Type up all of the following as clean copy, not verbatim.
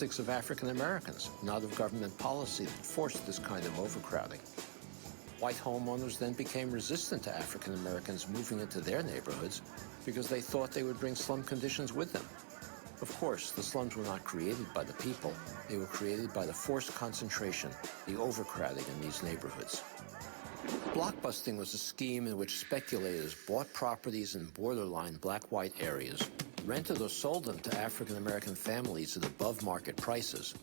characteristics of African Americans, not of government policy that forced this kind of overcrowding. White homeowners then became resistant to African Americans moving into their neighborhoods because they thought they would bring slum conditions with them. Of course, the slums were not created by the people. They were created by the forced concentration, the overcrowding in these neighborhoods. Blockbusting was a scheme in which speculators bought properties in borderline black-white areas, rented or sold them to African American families at above-market prices,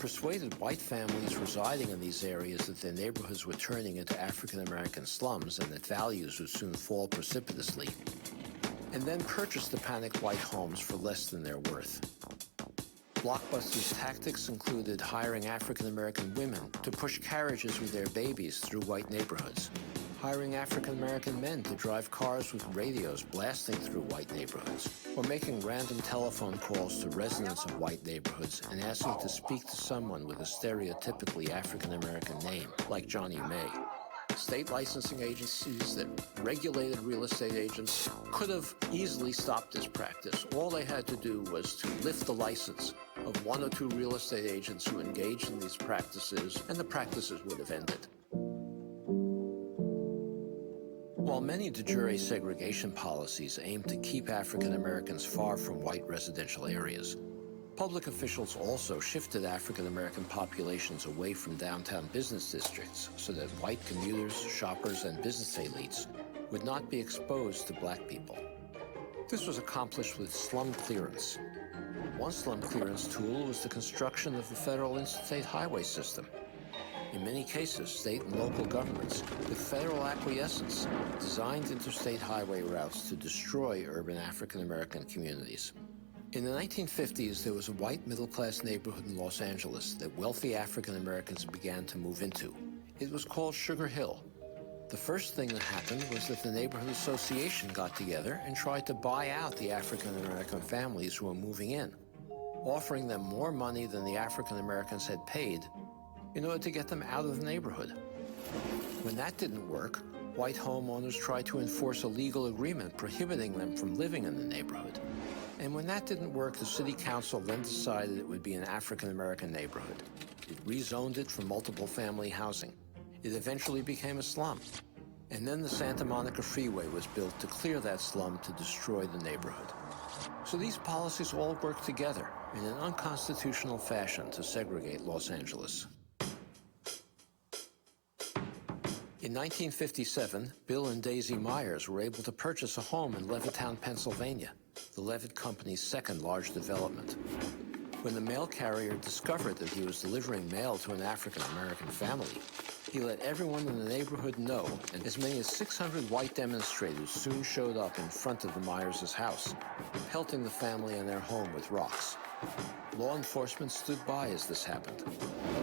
persuaded white families residing in these areas that their neighborhoods were turning into African American slums and that values would soon fall precipitously, and then purchased the panicked white homes for less than their worth. Blockbusters' tactics included hiring African American women to push carriages with their babies through white neighborhoods, hiring African American men to drive cars with radios blasting through white neighborhoods, or making random telephone calls to residents of white neighborhoods and asking to speak to someone with a stereotypically African American name, like Johnny May. State licensing agencies that regulated real estate agents could have easily stopped this practice. All they had to do was to lift the license of one or two real estate agents who engaged in these practices, and the practices would have ended. While many de jure segregation policies aimed to keep African Americans far from white residential areas, public officials also shifted African American populations away from downtown business districts so that white commuters, shoppers, and business elites would not be exposed to black people. This was accomplished with slum clearance. One slum clearance tool was the construction of a federal interstate highway system. In many cases, state and local governments, with federal acquiescence, designed interstate highway routes to destroy urban African American communities. In the 1950s, there was a white middle-class neighborhood in Los Angeles that wealthy African Americans began to move into. It was called Sugar Hill. The first thing that happened was that the neighborhood association got together and tried to buy out the African American families who were moving in, offering them more money than the African Americans had paid in order to get them out of the neighborhood. When that didn't work, white homeowners tried to enforce a legal agreement prohibiting them from living in the neighborhood. And when that didn't work, the city council then decided it would be an African American neighborhood. It rezoned it for multiple family housing. It eventually became a slum. And then the Santa Monica Freeway was built to clear that slum to destroy the neighborhood. So these policies all worked together in an unconstitutional fashion to segregate Los Angeles. In 1957, Bill and Daisy Myers were able to purchase a home in Levittown, Pennsylvania, the Levitt Company's second large development. When the mail carrier discovered that he was delivering mail to an African-American family, he let everyone in the neighborhood know, and as many as 600 white demonstrators soon showed up in front of the Myers' house, pelting the family and their home with rocks. Law enforcement stood by as this happened.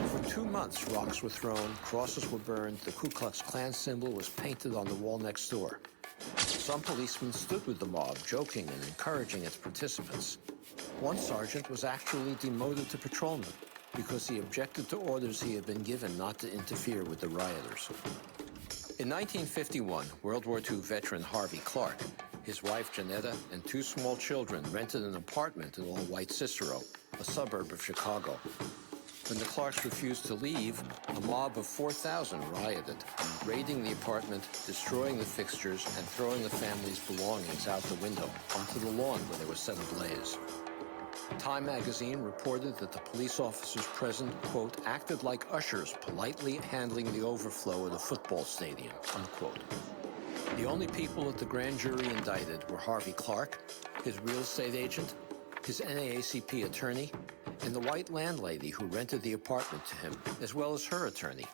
For 2 months, rocks were thrown, crosses were burned, the Ku Klux Klan symbol was painted on the wall next door. Some policemen stood with the mob, joking and encouraging its participants. One sergeant was actually demoted to patrolman because he objected to orders he had been given not to interfere with the rioters. In 1951, World War II veteran Harvey Clark, his wife Janetta, and 2 small children rented an apartment in all-white Cicero, a suburb of Chicago. When the Clarks refused to leave, a mob of 4,000 rioted, raiding the apartment, destroying the fixtures, and throwing the family's belongings out the window onto the lawn where they were set ablaze. Time magazine reported that the police officers present, quote, acted like ushers politely handling the overflow at a football stadium, unquote. The only people that the grand jury indicted were Harvey Clark, his real estate agent, his NAACP attorney, and the white landlady who rented the apartment to him, as well as her attorney,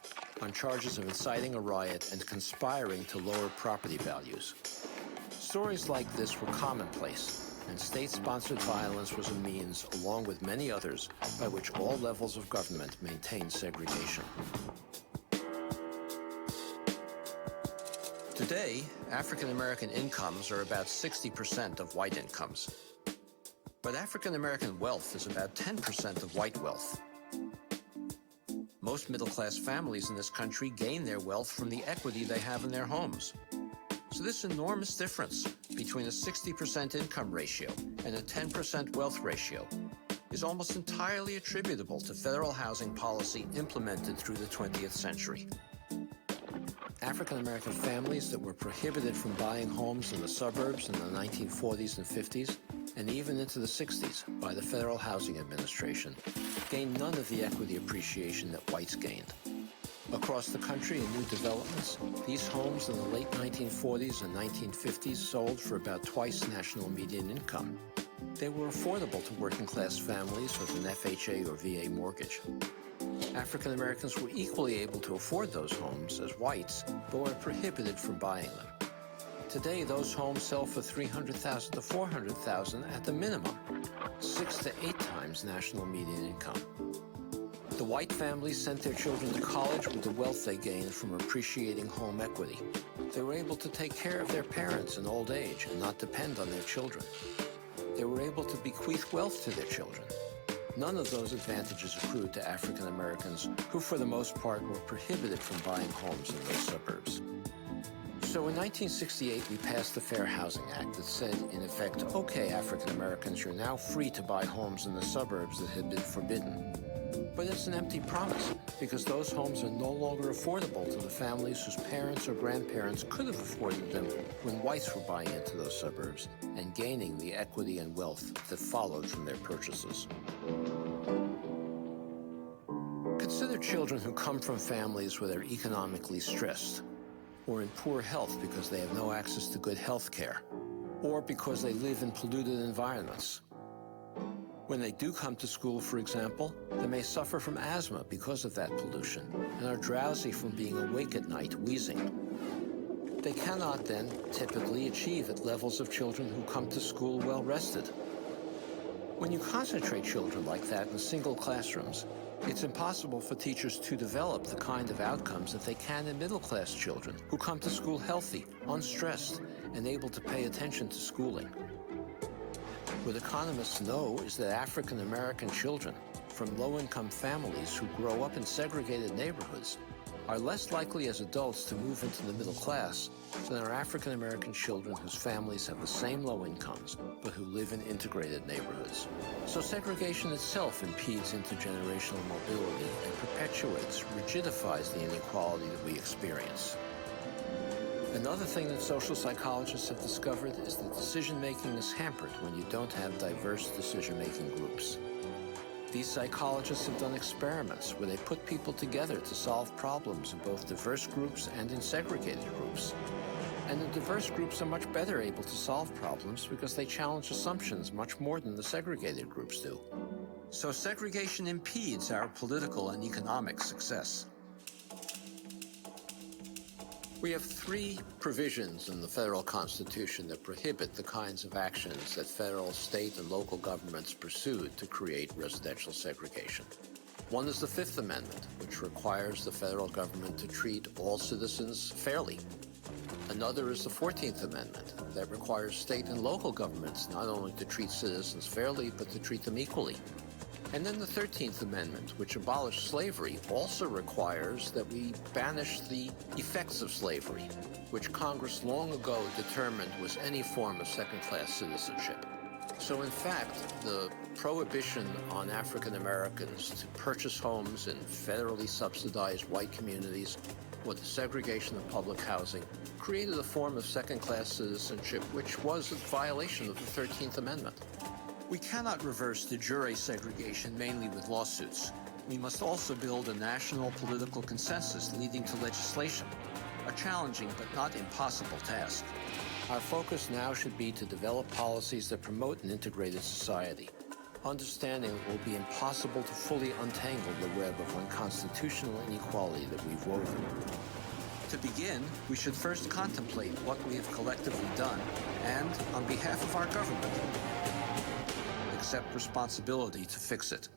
on charges of inciting a riot and conspiring to lower property values. Stories like this were commonplace, and state-sponsored violence was a means, along with many others, by which all levels of government maintained segregation. Today, African American incomes are about 60% of white incomes. But African American wealth is about 10% of white wealth. Most middle-class families in this country gain their wealth from the equity they have in their homes. So this enormous difference between a 60% income ratio and a 10% wealth ratio is almost entirely attributable to federal housing policy implemented through the 20th century. African American families that were prohibited from buying homes in the suburbs in the 1940s and 50s, and even into the 60s by the Federal Housing Administration, gained none of the equity appreciation that whites gained. Across the country in new developments, these homes in the late 1940s and 1950s sold for about twice national median income. They were affordable to working-class families with an FHA or VA mortgage. African Americans were equally able to afford those homes as whites, but were prohibited from buying them. Today, those homes sell for $300,000 to $400,000 at the minimum, 6 to 8 times national median income. The white families sent their children to college with the wealth they gained from appreciating home equity. They were able to take care of their parents in old age and not depend on their children. They were able to bequeath wealth to their children. None of those advantages accrued to African Americans who, for the most part, were prohibited from buying homes in those suburbs. So in 1968, we passed the Fair Housing Act that said, in effect, okay, African Americans, you're now free to buy homes in the suburbs that had been forbidden. But it's an empty promise, because those homes are no longer affordable to the families whose parents or grandparents could have afforded them when whites were buying into those suburbs and gaining the equity and wealth that followed from their purchases. Consider children who come from families where they're economically stressed, or in poor health because they have no access to good health care, or because they live in polluted environments. When they do come to school, for example, they may suffer from asthma because of that pollution and are drowsy from being awake at night, wheezing. They cannot then typically achieve at levels of children who come to school well rested. When you concentrate children like that in single classrooms, it's impossible for teachers to develop the kind of outcomes that they can in middle-class children who come to school healthy, unstressed, and able to pay attention to schooling. What economists know is that African American children from low-income families who grow up in segregated neighborhoods are less likely as adults to move into the middle class than are African American children whose families have the same low incomes but who live in integrated neighborhoods. So segregation itself impedes intergenerational mobility and perpetuates, rigidifies the inequality that we experience. Another thing that social psychologists have discovered is that decision-making is hampered when you don't have diverse decision-making groups. These psychologists have done experiments where they put people together to solve problems in both diverse groups and in segregated groups. And the diverse groups are much better able to solve problems because they challenge assumptions much more than the segregated groups do. So segregation impedes our political and economic success. We have 3 provisions in the federal Constitution that prohibit the kinds of actions that federal, state, and local governments pursued to create residential segregation. One is the Fifth Amendment, which requires the federal government to treat all citizens fairly. Another is the 14th Amendment that requires state and local governments not only to treat citizens fairly, but to treat them equally. And then the 13th Amendment, which abolished slavery, also requires that we banish the effects of slavery, which Congress long ago determined was any form of second-class citizenship. So in fact, the prohibition on African Americans to purchase homes in federally subsidized white communities or the segregation of public housing created a form of second-class citizenship which was a violation of the 13th Amendment. We cannot reverse de jure segregation mainly with lawsuits. We must also build a national political consensus leading to legislation, a challenging but not impossible task. Our focus now should be to develop policies that promote an integrated society, understanding it will be impossible to fully untangle the web of unconstitutional inequality that we've woven. To begin, we should first contemplate what we have collectively done and, on behalf of our government, accept responsibility to fix it.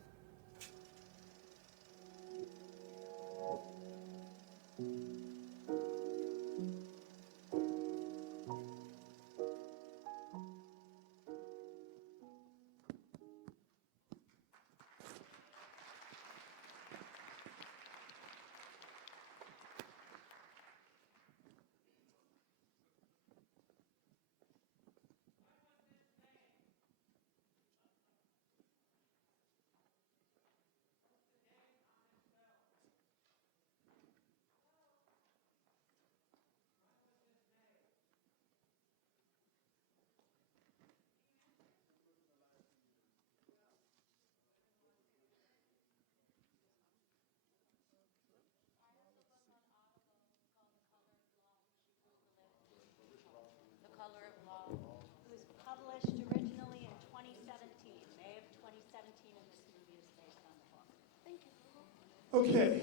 Okay.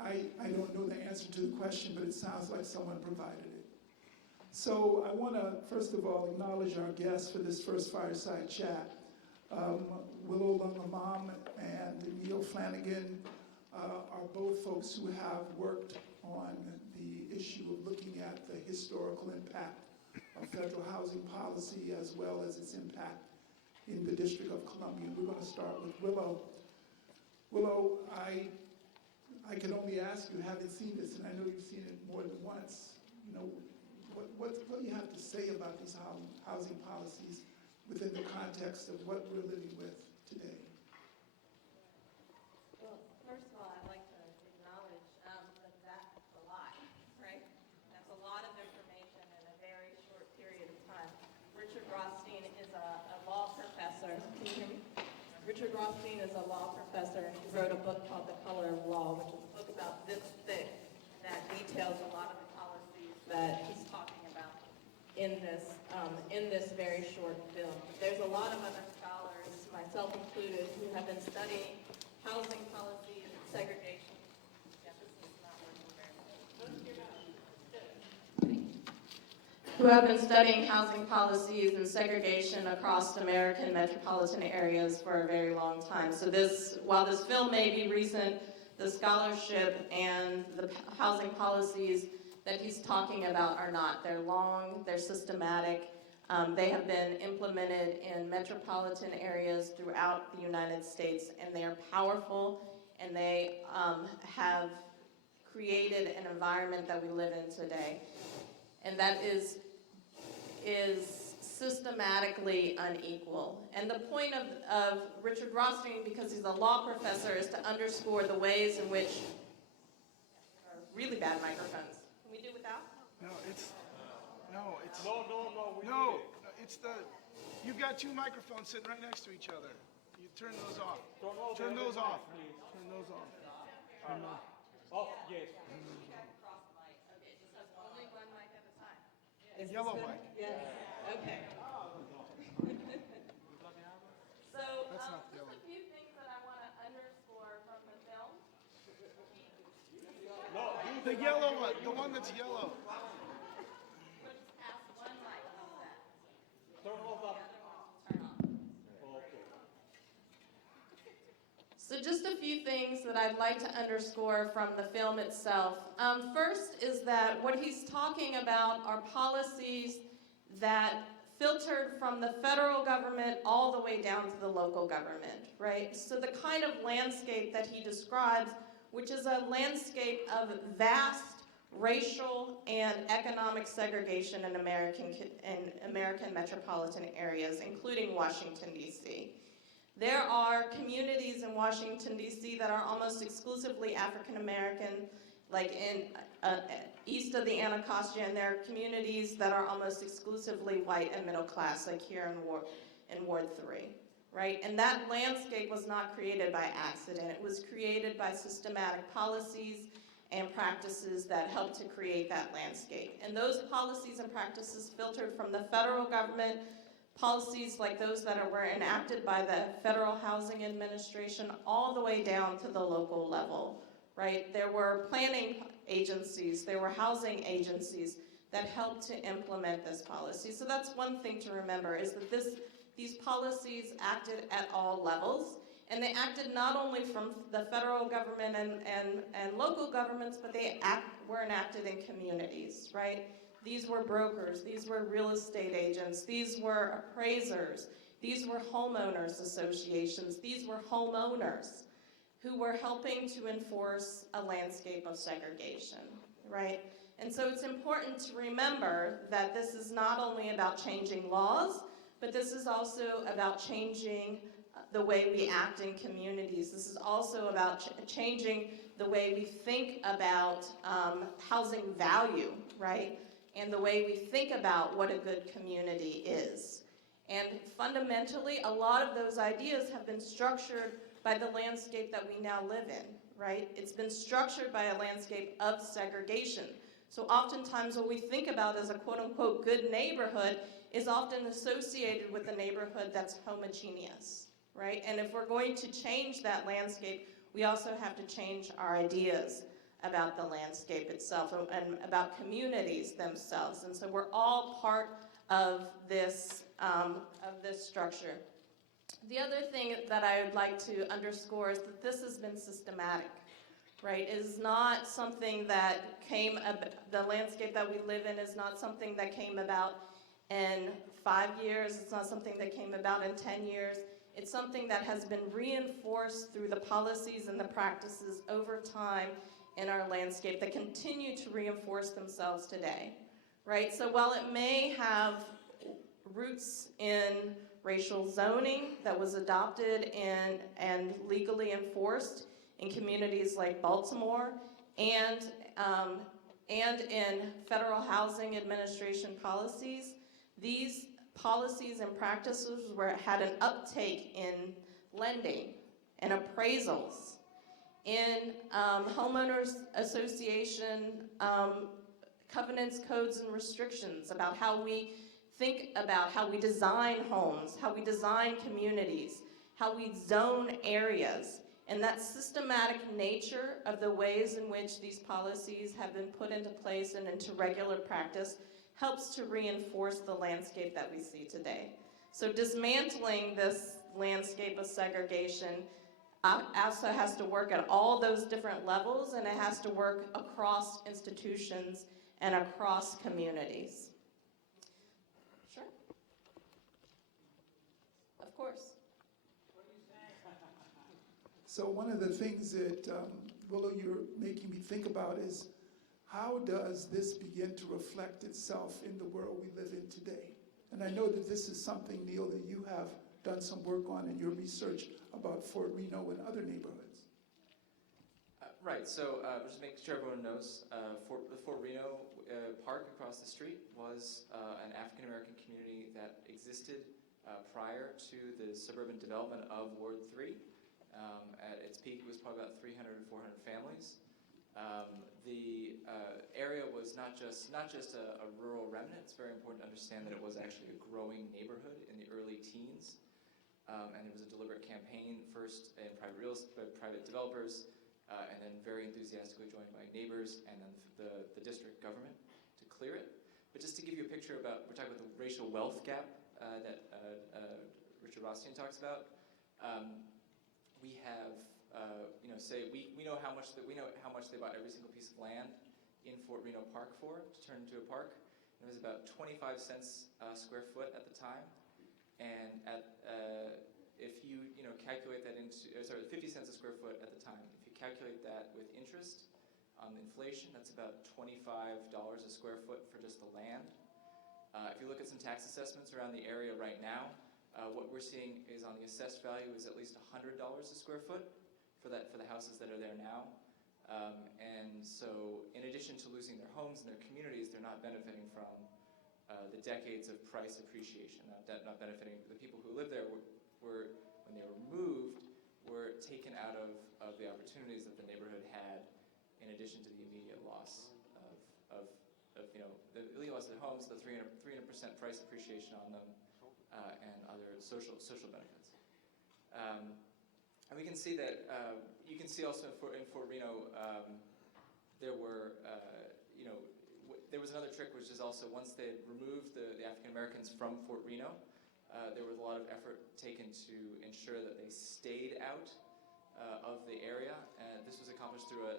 I don't know the answer to the question, but it sounds like someone provided it. So I want to, first of all, acknowledge our guests for this first fireside chat. Willow Lungamam and Neil Flanagan are both folks who have worked on the issue of looking at the historical impact of federal housing policy as well as its impact in the District of Columbia. We're going to start with Willow. Willow, I can only ask you, having seen this, and I know you've seen it more than once, you know, what do you have to say about these housing policies within the context of what we're living with today? Well, first of all, I'd like to acknowledge that that's a lot, right? That's a lot of information in a very short period of time. Richard Rothstein is a law professor. Can you hear me? Richard Rothstein is a law professor. He wrote a book called The Color of Law, which is a book about this thick that details a lot of the policies that he's talking about in this very short film. There's a lot of other scholars, myself included, who have been studying housing policy and segregation. Yeah, this is not working very well. Who have been studying housing policies and segregation across American metropolitan areas for a very long time. So while this film may be recent, the scholarship and the housing policies that he's talking about are not. They're long, they're systematic. They have been implemented in metropolitan areas throughout the United States, and they are powerful, and they have created an environment that we live in today. And that is systematically unequal. And the point of Richard Rothstein, because he's a law professor, is to underscore the ways in which really bad microphones. Can we do without? You've got two microphones sitting right next to each other. You turn those off. Turn those off. Turn those off. Turn those off. Okay, Yes. just has only one mic at a time. Yellow mic. Yes, okay. So, That's not just a few things that I want to underscore from the film. The yellow one. The one that's yellow. We'll just pass one mic, how's that? Turn off The that. other one will turn on. Okay. So just a few things that I'd like to underscore from the film itself. First is that what he's talking about are policies that filtered from the federal government all the way down to the local government, right? So the kind of landscape that he describes, which is a landscape of vast racial and economic segregation in American metropolitan areas, including Washington, D.C. There are communities in Washington, D.C. that are almost exclusively African American, like in east of the Anacostia, and there are communities that are almost exclusively white and middle class, like here in Ward 3, right? And that landscape was not created by accident. It was created by systematic policies and practices that helped to create that landscape. And those policies and practices filtered from the federal government, policies like those that were enacted by the Federal Housing Administration, all the way down to the local level, right? There were planning agencies, there were housing agencies that helped to implement this policy. So that's one thing to remember, is that these policies acted at all levels, and they acted not only from the federal government and local governments, but they were enacted in communities, right? These were brokers, these were real estate agents, these were appraisers, these were homeowners associations, these were homeowners who were helping to enforce a landscape of segregation, right? And so it's important to remember that this is not only about changing laws, but this is also about changing the way we act in communities. This is also about changing the way we think about housing value, right? And the way we think about what a good community is. And fundamentally, a lot of those ideas have been structured by the landscape that we now live in, right? It's been structured by a landscape of segregation. So oftentimes what we think about as a quote-unquote good neighborhood is often associated with a neighborhood that's homogeneous, right? And if we're going to change that landscape, we also have to change our ideas about the landscape itself and about communities themselves. And so we're all part of this structure. The other thing that I would like to underscore is that this has been systematic, right? It is not something that the landscape that we live in is not something that came about in 5 years. It's not something that came about in 10 years. It's something that has been reinforced through the policies and the practices over time in our landscape that continue to reinforce themselves today, right? So while it may have roots in racial zoning that was adopted and legally enforced in communities like Baltimore and in Federal Housing Administration policies, these policies and practices had an uptake in lending and appraisals, in homeowners association covenants, codes, and restrictions about how we think about how we design homes, how we design communities, how we zone areas. And that systematic nature of the ways in which these policies have been put into place and into regular practice helps to reinforce the landscape that we see today. So dismantling this landscape of segregation also has to work at all those different levels, and it has to work across institutions and across communities. Sure. Of course. So one of the things that, Willow, you're making me think about is how does this begin to reflect itself in the world we live in today? And I know that this is something, Neil, that you have done some work on in your research about Fort Reno and other neighborhoods. Right, so just make sure everyone knows, the Fort Reno park across the street was an African-American community that existed prior to the suburban development of Ward 3. At its peak, it was probably about 300 or 400 families. The area was not just a rural remnant. It's very important to understand that it was actually a growing neighborhood in the early teens. And there was a deliberate campaign, first in private developers, and then very enthusiastically joined by neighbors and then the district government to clear it. But just to give you a picture about, we're talking about the racial wealth gap that Richard Rothstein talks about. We have, say we know how much they bought every single piece of land in Fort Reno Park for to turn into a park. It was about 25 cents a square foot at the time, and if you calculate that into 50 cents a square foot at the time. If you calculate that with interest on inflation, that's about $25 a square foot for just the land. If you look at some tax assessments around the area right now, what we're seeing is on the assessed value is at least $100 a square foot for the houses that are there now. And so in addition to losing their homes and their communities, they're not benefiting from the decades of price appreciation, not benefiting. The people who live there were when they were moved, were taken out of the opportunities that the neighborhood had, in addition to the immediate loss of the immediate loss of their homes, the 300% price appreciation on them, and other social benefits. And we can see that, you can see also in Fort Reno, there were, there was another trick, which is also once they had removed the African Americans from Fort Reno, there was a lot of effort taken to ensure that they stayed out of the area. And this was accomplished through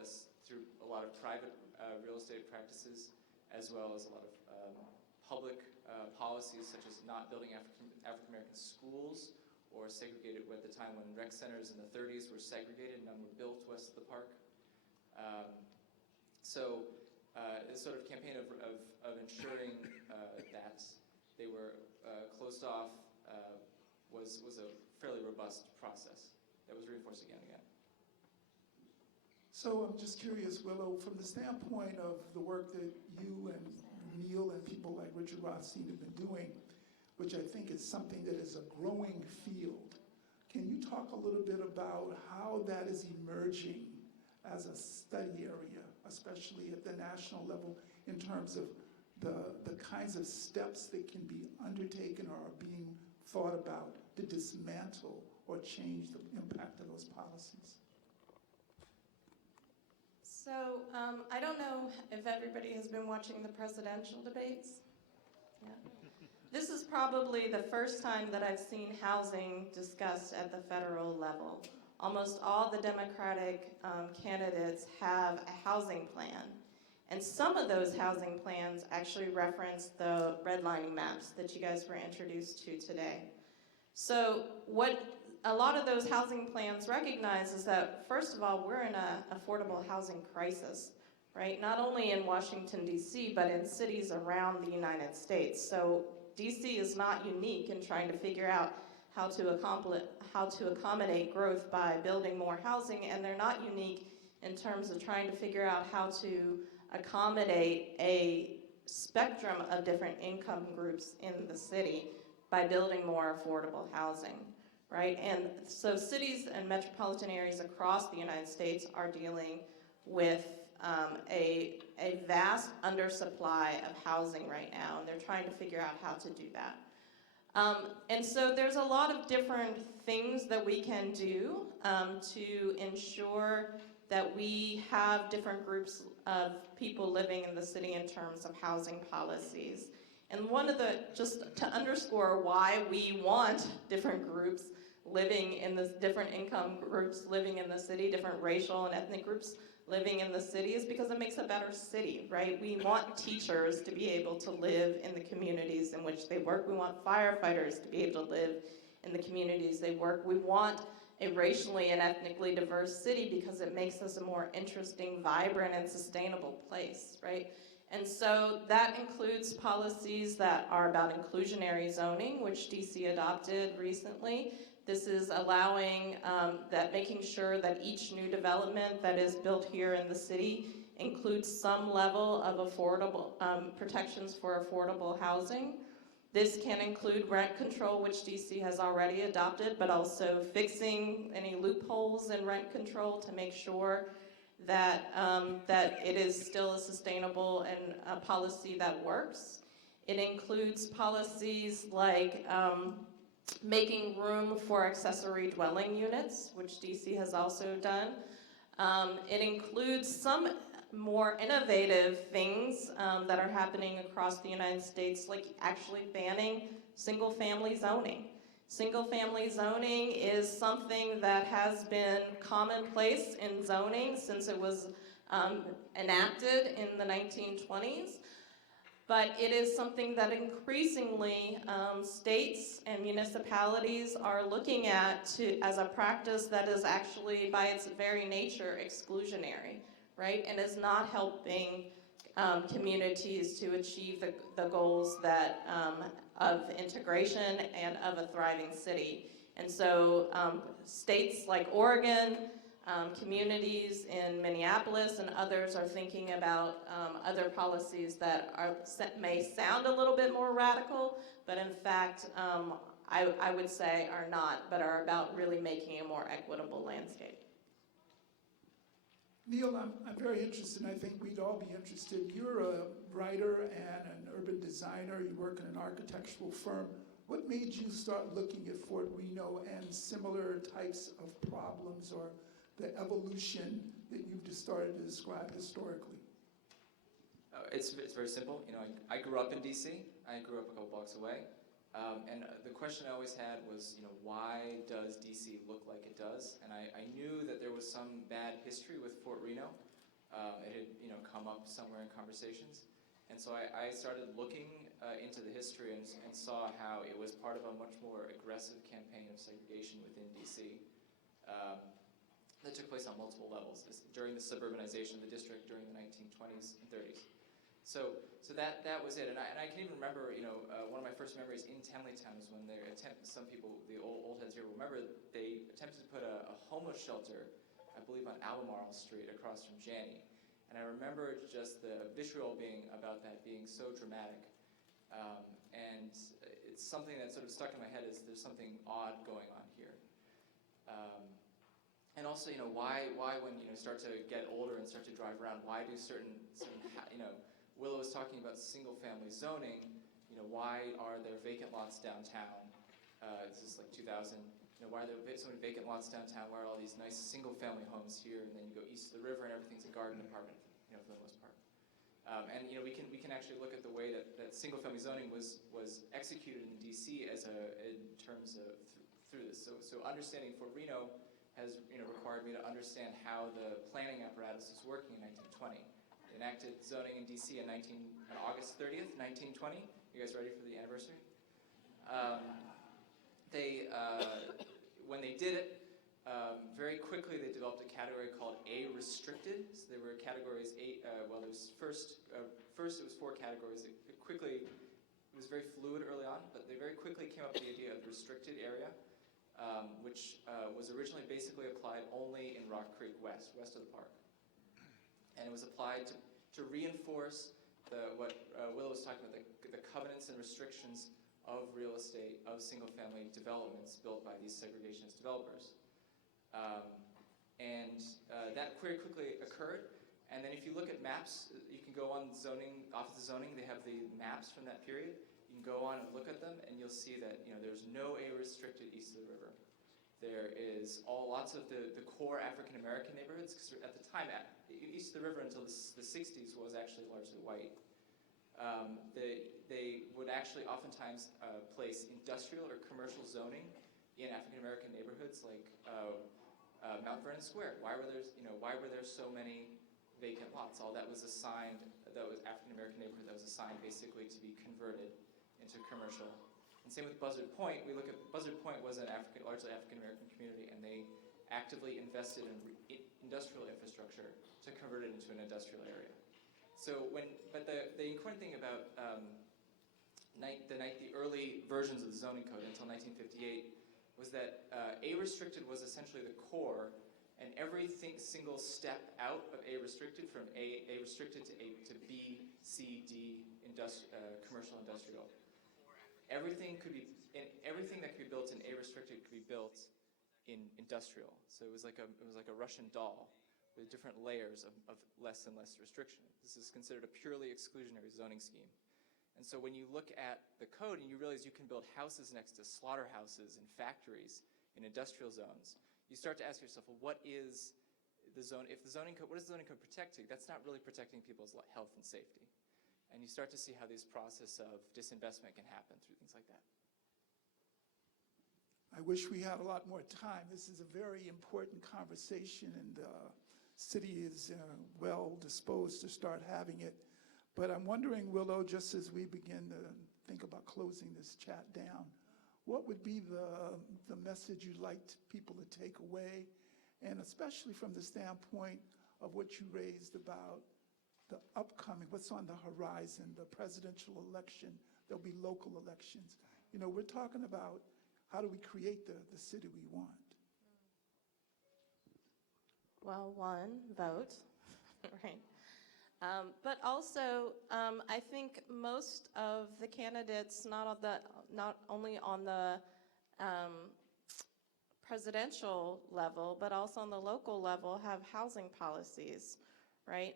a lot of private real estate practices, as well as a lot of public policies, such as not building African-American schools or segregated, at the time when rec centers in the 30s were segregated, none were built west of the park. So this sort of campaign of ensuring that they were closed off was a fairly robust process that was reinforced again and again. So I'm just curious, Willow, from the standpoint of the work that you and Neil and people like Richard Rothstein have been doing, which I think is something that is a growing field, can you talk a little bit about how that is emerging as a study area, especially at the national level, in terms of the kinds of steps that can be undertaken or are being thought about to dismantle or change the impact of those policies? So I don't know if everybody has been watching the presidential debates. Yeah. This is probably the first time that I've seen housing discussed at the federal level. Almost all the Democratic candidates have a housing plan. And some of those housing plans actually reference the redlining maps that you guys were introduced to today. So what a lot of those housing plans recognize is that, first of all, we're in an affordable housing crisis, right? Not only in Washington, D.C., but in cities around the United States. So D.C. is not unique in trying to figure out how to accommodate growth by building more housing, and they're not unique in terms of trying to figure out how to accommodate a spectrum of different income groups in the city by building more affordable housing, right? And so cities and metropolitan areas across the United States are dealing with a vast undersupply of housing right now, and they're trying to figure out how to do that. And so there's a lot of different things that we can do to ensure that we have different groups of people living in the city in terms of housing policies. And one of the, just to underscore why we want different groups living in the different income groups living in the city, different racial and ethnic groups living in the city, is because it makes a better city, right? We want teachers to be able to live in the communities in which they work. We want firefighters to be able to live in the communities they work. We want a racially and ethnically diverse city because it makes us a more interesting, vibrant, and sustainable place, right? And so that includes policies that are about inclusionary zoning, which DC adopted recently. This is allowing making sure that each new development that is built here in the city includes some level of affordable protections for affordable housing. This can include rent control, which DC has already adopted, but also fixing any loopholes in rent control to make sure that it is still a sustainable and a policy that works. It includes policies like making room for accessory dwelling units, which DC has also done. It includes some more innovative things that are happening across the United States, like actually banning single-family zoning. Single-family zoning is something that has been commonplace in zoning since it was enacted in the 1920s. But it is something that increasingly states and municipalities are looking at as a practice that is actually, by its very nature, exclusionary, right? And is not helping communities to achieve the goals that of integration and of a thriving city. And so states like Oregon, communities in Minneapolis and others are thinking about other policies that may sound a little bit more radical, but in fact, I would say are not, but are about really making a more equitable landscape. Neil, I'm very interested, and I think we'd all be interested. You're a writer and an urban designer. You work in an architectural firm. What made you start looking at Fort Reno and similar types of problems, or the evolution that you've just started to describe historically? It's very simple. You know, I grew up in DC. I grew up a couple blocks away. And the question I always had was, you know, why does DC look like it does? And I knew that there was some bad history with Fort Reno. It had, you know, come up somewhere in conversations. And so I started looking into the history and saw how it was part of a much more aggressive campaign of segregation within DC that took place on multiple levels during the suburbanization of the district during the 1920s and 30s. So that was it, and I can even remember, you know, one of my first memories in Levittown was when some people, the old heads here will remember, they attempted to put a homeless shelter, I believe on Albemarle Street across from Janney, and I remember just the vitriol being about that being so dramatic, and it's something that sort of stuck in my head is there's something odd going on here. And also, you know, why when you know start to get older and start to drive around, why do certain you know, Willow was talking about single-family zoning. You know, why are there vacant lots downtown? This is like 2000, why are there so many vacant lots downtown? Why are all these nice single-family homes here? And then you go east of the river and everything's a garden apartment, for the most part. And we can actually look at the way that single-family zoning was executed in DC in terms of through this. So understanding for Reno has required me to understand how the planning apparatus is working in 1920. They enacted zoning in DC on August 30th, 1920. You guys ready for the anniversary? When they did it, very quickly they developed a category called A restricted. So there were categories well, there was first it was 4 categories. It was very fluid early on, but they very quickly came up with the idea of restricted area, which was originally basically applied only in Rock Creek west of the park. And it was applied to reinforce what Willow was talking about, the covenants and restrictions of real estate, of single-family developments built by these segregationist developers. That very quickly occurred. And then if you look at maps, you can go on zoning, Office of Zoning, they have the maps from that period. You can go on and look at them, and you'll see that there's no A-restricted east of the river. There is lots of the core African-American neighborhoods, because at the time, east of the river until the 60s was actually largely white. They would actually oftentimes place industrial or commercial zoning in African-American neighborhoods like Mount Vernon Square. Why were there so many vacant lots? All that was assigned, that was African-American neighborhood that was assigned basically to be converted into commercial. And same with Buzzard Point. We look at Buzzard Point was largely African-American community, and they actively invested in industrial infrastructure to convert it into an industrial area. So but the important thing about the early versions of the zoning code until 1958 was that A-restricted was essentially the core, and every single step out of A-restricted, from A-restricted to B, C, D, commercial industrial, everything that could be built in A-restricted could be built in industrial. So it was like a Russian doll with different layers of less and less restriction. This is considered a purely exclusionary zoning scheme. And so when you look at the code and you realize you can build houses next to slaughterhouses and factories in industrial zones, you start to ask yourself, well, what is the zone? If the zoning code, what is the zoning code protecting? That's not really protecting people's health and safety. And you start to see how this process of disinvestment can happen through things like that. I wish we had a lot more time. This is a very important conversation, and the city is well disposed to start having it. But I'm wondering, Willow, just as we begin to think about closing this chat down, what would be the message you'd like people to take away, and especially from the standpoint of what you raised about the upcoming, what's on the horizon, the presidential election, there'll be local elections. We're talking about how do we create the city we want? Well, one, vote, right? But also, I think most of the candidates, not only on the presidential level, but also on the local level, have housing policies, right?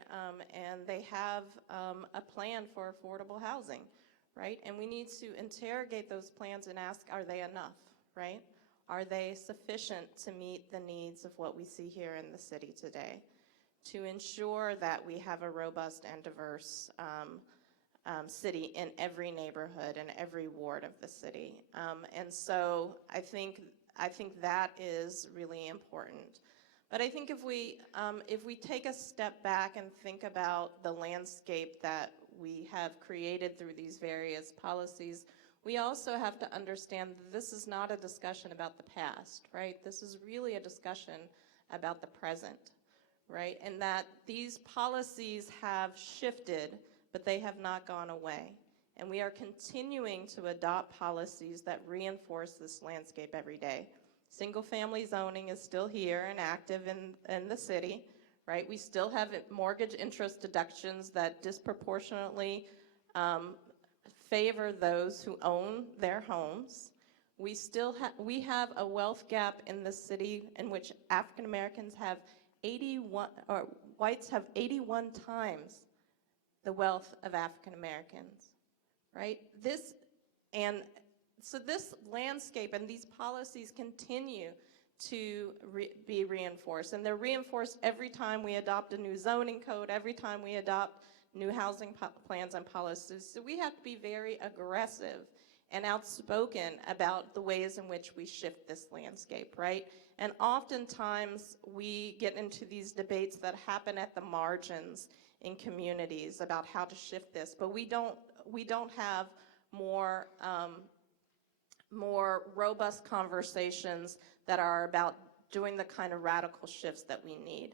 And they have a plan for affordable housing, right? And we need to interrogate those plans and ask, are they enough, right? Are they sufficient to meet the needs of what we see here in the city today? To ensure that we have a robust and diverse city in every neighborhood and every ward of the city. And so I think that is really important. But I think if we take a step back and think about the landscape that we have created through these various policies, we also have to understand that this is not a discussion about the past, right? This is really a discussion about the present, right? And that these policies have shifted, but they have not gone away. And we are continuing to adopt policies that reinforce this landscape every day. Single-family zoning is still here and active in the city, right? We still have mortgage interest deductions that disproportionately favor those who own their homes. We have a wealth gap in the city in which African Americans have 81, or whites have 81 times the wealth of African Americans, right? And So this landscape and these policies continue to be reinforced, and they're reinforced every time we adopt a new zoning code, every time we adopt new housing plans and policies. So we have to be very aggressive and outspoken about the ways in which we shift this landscape, right? And oftentimes we get into these debates that happen at the margins in communities about how to shift this, but we don't have more robust conversations that are about doing the kind of radical shifts that we need.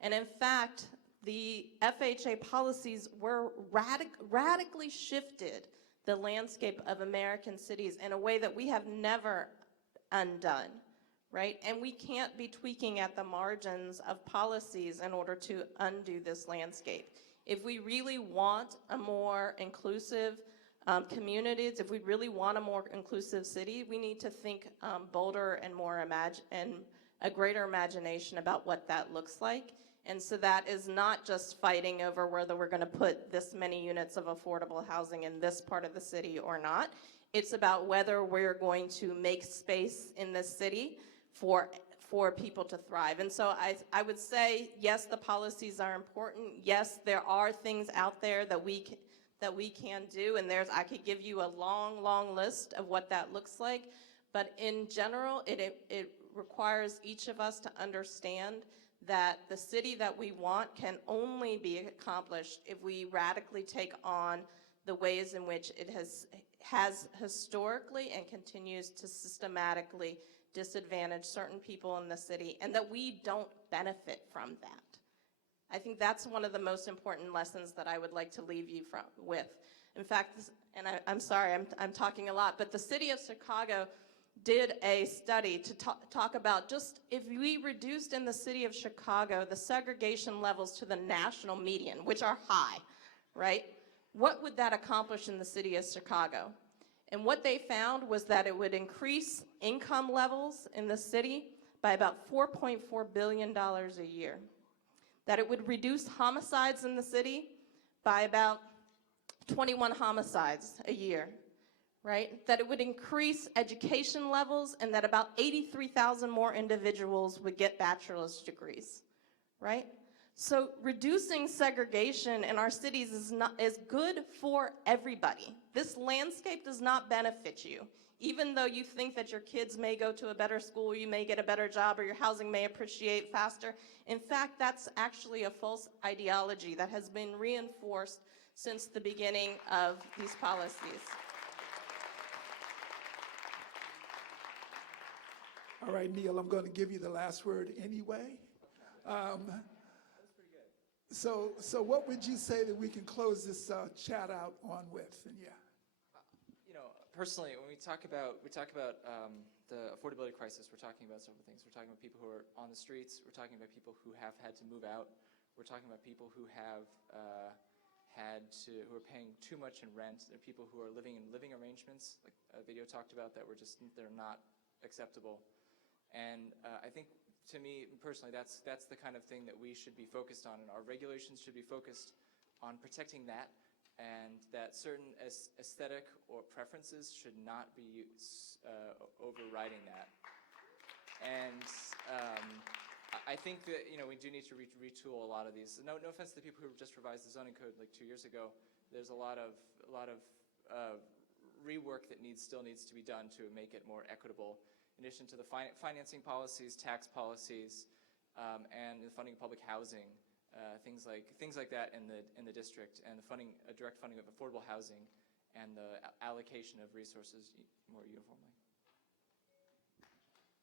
And in fact, the FHA policies were radically shifted the landscape of American cities in a way that we have never undone, right? And we can't be tweaking at the margins of policies in order to undo this landscape. If we really want a more inclusive communities, if we really want a more inclusive city, we need to think bolder and more and a greater imagination about what that looks like. And so that is not just fighting over whether we're going to put this many units of affordable housing in this part of the city or not. It's about whether we're going to make space in this city for people to thrive. And so I would say, yes, the policies are important. Yes, there are things out there that we can do, and I could give you a long list of what that looks like. But in general, it requires each of us to understand that the city that we want can only be accomplished if we radically take on the ways in which it has historically and continues to systematically disadvantage certain people in the city, and that we don't benefit from that. I think that's one of the most important lessons that I would like to leave you with. In fact, I'm sorry, I'm talking a lot, but the city of Chicago did a study to talk about just if we reduced in the city of Chicago the segregation levels to the national median, which are high, right? What would that accomplish in the city of Chicago? And what they found was that it would increase income levels in the city by about $4.4 billion a year. That it would reduce homicides in the city by about 21 homicides a year, right? That it would increase education levels, and that about 83,000 more individuals would get bachelor's degrees, right? So reducing segregation in our cities is good for everybody. This landscape does not benefit you. Even though you think that your kids may go to a better school, you may get a better job, or your housing may appreciate faster. In fact, that's actually a false ideology that has been reinforced since the beginning of these policies. All right, Neil, I'm going to give you the last word anyway. So what would you say that we can close this chat out on with? And yeah. You know, personally, when we talk about the affordability crisis, we're talking about several things. We're talking about people who are on the streets. We're talking about people who have had to move out. We're talking about people who have who are paying too much in rent. There are people who are living in living arrangements, like a video talked about, that they're not acceptable. And I think, to me personally, that's the kind of thing that we should be focused on, and our regulations should be focused on protecting that, and that certain aesthetic or preferences should not be overriding that. And I think that, you know, we do need to retool a lot of these. No offense to the people who just revised the zoning code like 2 years ago. There's a lot of rework that still needs to be done to make it more equitable. In addition to the financing policies, tax policies, and the funding of public housing, things like that in the district, and the direct funding of affordable housing, and the allocation of resources more uniformly.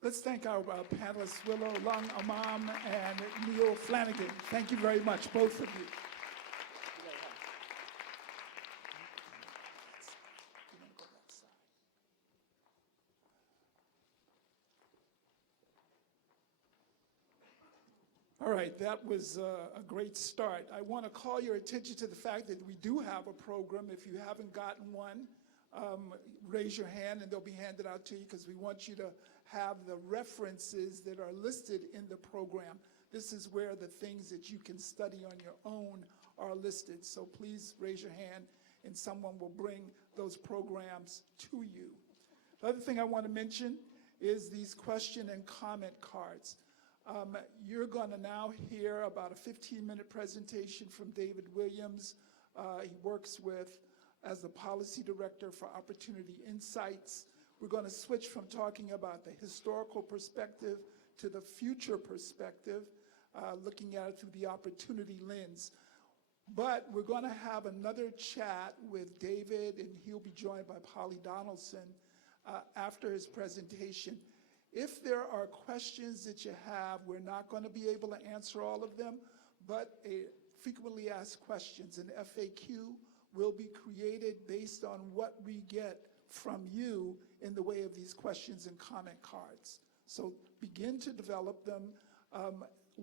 Let's thank our panelists, Willow Lung Imam and Neil Flanagan. Thank you very much, both of you. All right, that was a great start. I want to call your attention to the fact that we do have a program. If you haven't gotten one, raise your hand and they'll be handed out to you, because we want you to have the references that are listed in the program. This is where the things that you can study on your own are listed. So please raise your hand and someone will bring those programs to you. The other thing I want to mention is these question and comment cards. You're going to now hear about a 15-minute presentation from David Williams. He works as the policy director for Opportunity Insights. We're going to switch from talking about the historical perspective to the future perspective, looking at it through the opportunity lens. But we're going to have another chat with David, and he'll be joined by Polly Donaldson after his presentation. If there are questions that you have, we're not going to be able to answer all of them, but frequently asked questions, an FAQ will be created based on what we get from you in the way of these questions and comment cards. So begin to develop them.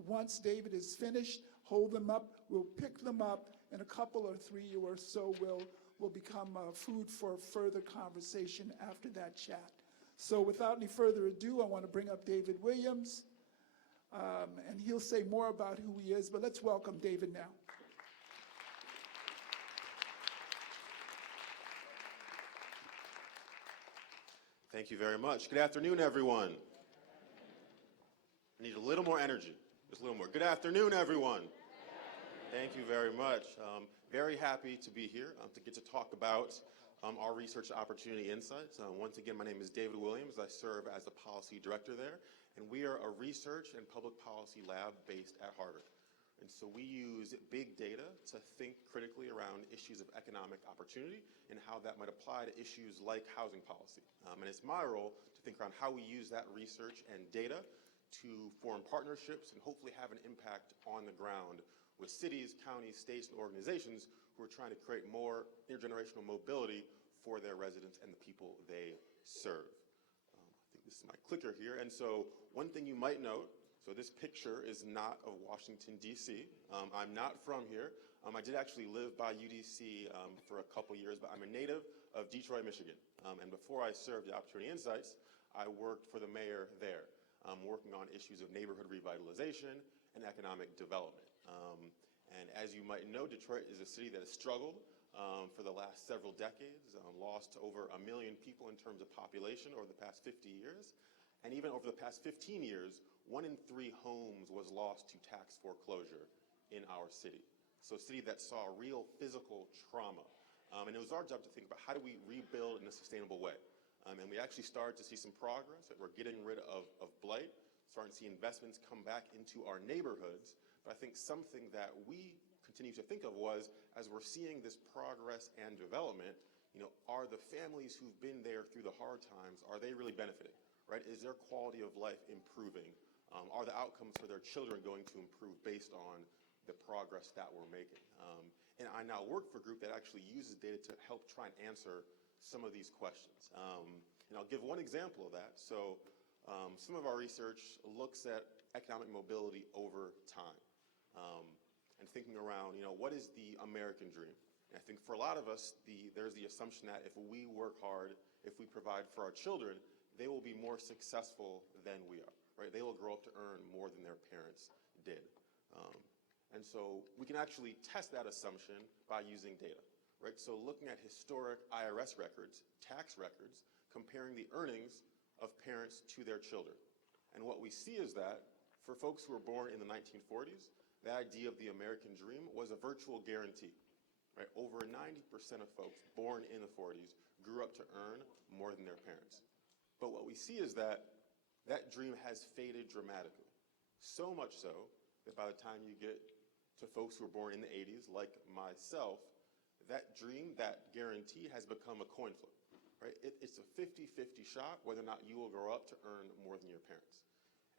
Once David is finished, hold them up. We'll pick them up, and a couple or three or so will become food for further conversation after that chat. So without any further ado, I want to bring up David Williams, and he'll say more about who he is, but let's welcome David now. Thank you very much. Good afternoon, everyone. I need a little more energy, just a little more. Good afternoon, everyone. Thank you very much. Very happy to be here to get to talk about our research opportunity insights. Once again, my name is David Williams. I serve as the policy director there, and we are a research and public policy lab based at Harvard. And so we use big data to think critically around issues of economic opportunity and how that might apply to issues like housing policy. And it's my role to think around how we use that research and data to form partnerships and hopefully have an impact on the ground with cities, counties, states, and organizations who are trying to create more intergenerational mobility for their residents and the people they serve. I think this is my clicker here. And so one thing you might note, so this picture is not of Washington, D.C. I'm not from here. I did actually live by UDC for a couple years, but I'm a native of Detroit, Michigan. And before I served the Opportunity Insights, I worked for the mayor there, working on issues of neighborhood revitalization and economic development. And as you might know, Detroit is a city that has struggled for the last several decades, lost over 1 million people in terms of population over the past 50 years. And even over the past 15 years, 1 in 3 homes was lost to tax foreclosure in our city. So a city that saw real physical trauma. And it was our job to think about how do we rebuild in a sustainable way. And we actually started to see some progress, that we're getting rid of blight, starting to see investments come back into our neighborhoods. But I think something that we continue to think of was, as we're seeing this progress and development, are the families who've been there through the hard times, are they really benefiting, right? Is their quality of life improving? Are the outcomes for their children going to improve based on the progress that we're making? And I now work for a group that actually uses data to help try and answer some of these questions. And I'll give one example of that. So some of our research looks at economic mobility over time. And thinking around, what is the American dream? And I think for a lot of us, there's the assumption that if we work hard, if we provide for our children, they will be more successful than we are, right? They will grow up to earn more than their parents did. And so we can actually test that assumption by using data, right? So looking at historic IRS records, tax records, comparing the earnings of parents to their children. And what we see is that for folks who were born in the 1940s, the idea of the American dream was a virtual guarantee, right? Over 90% of folks born in the 40s grew up to earn more than their parents. But what we see is that that dream has faded dramatically. So much so that by the time you get to folks who were born in the 80s, like myself, that dream, that guarantee has become a coin flip, right? It's a 50-50 shot whether or not you will grow up to earn more than your parents.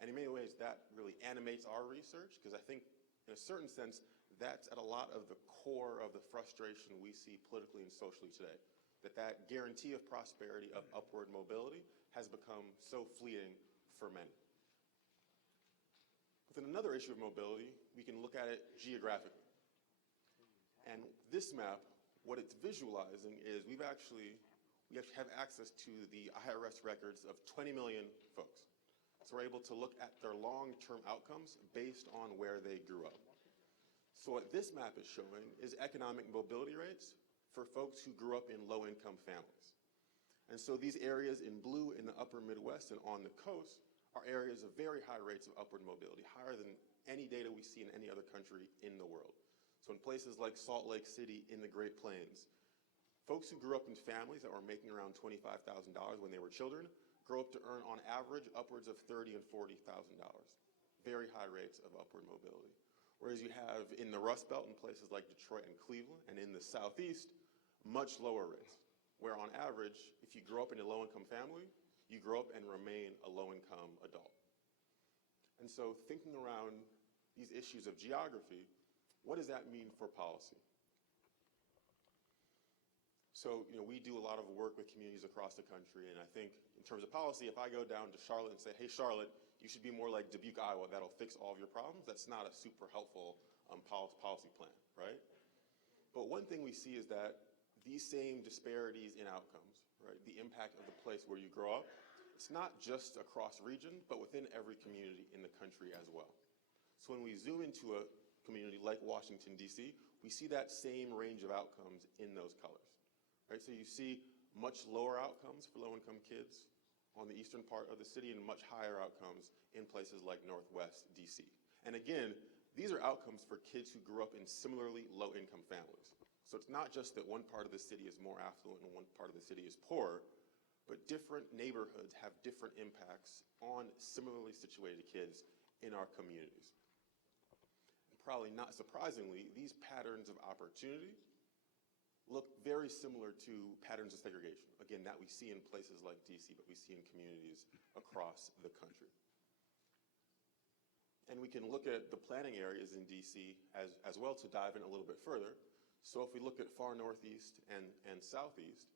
And in many ways, that really animates our research, because I think, in a certain sense, that's at a lot of the core of the frustration we see politically and socially today, that guarantee of prosperity, of upward mobility, has become so fleeting for many. Within another issue of mobility, we can look at it geographically. And this map, what it's visualizing is we actually have access to the IRS records of 20 million folks. So we're able to look at their long-term outcomes based on where they grew up. So what this map is showing is economic mobility rates for folks who grew up in low-income families. And so these areas in blue in the upper Midwest and on the coast are areas of very high rates of upward mobility, higher than any data we see in any other country in the world. So in places like Salt Lake City in the Great Plains, folks who grew up in families that were making around $25,000 when they were children grow up to earn on average upwards of $30,000 and $40,000. Very high rates of upward mobility. Whereas you have in the Rust Belt in places like Detroit and Cleveland, and in the Southeast, much lower rates, where on average, if you grow up in a low-income family, you grow up and remain a low-income adult. And so thinking around these issues of geography, what does that mean for policy? So, we do a lot of work with communities across the country, and I think in terms of policy, if I go down to Charlotte and say, hey, Charlotte, you should be more like Dubuque, Iowa, that'll fix all of your problems, that's not a super helpful policy plan, right? But one thing we see is that these same disparities in outcomes, right, the impact of the place where you grow up, it's not just across region, but within every community in the country as well. So when we zoom into a community like Washington, D.C., we see that same range of outcomes in those colors, right? So you see much lower outcomes for low-income kids on the eastern part of the city and much higher outcomes in places like Northwest D.C. And again, these are outcomes for kids who grew up in similarly low-income families. So it's not just that one part of the city is more affluent and one part of the city is poor, but different neighborhoods have different impacts on similarly situated kids in our communities. And probably not surprisingly, these patterns of opportunity look very similar to patterns of segregation, again, that we see in places like DC, but we see in communities across the country. And we can look at the planning areas in DC as well to dive in a little bit further. So if we look at far northeast and southeast,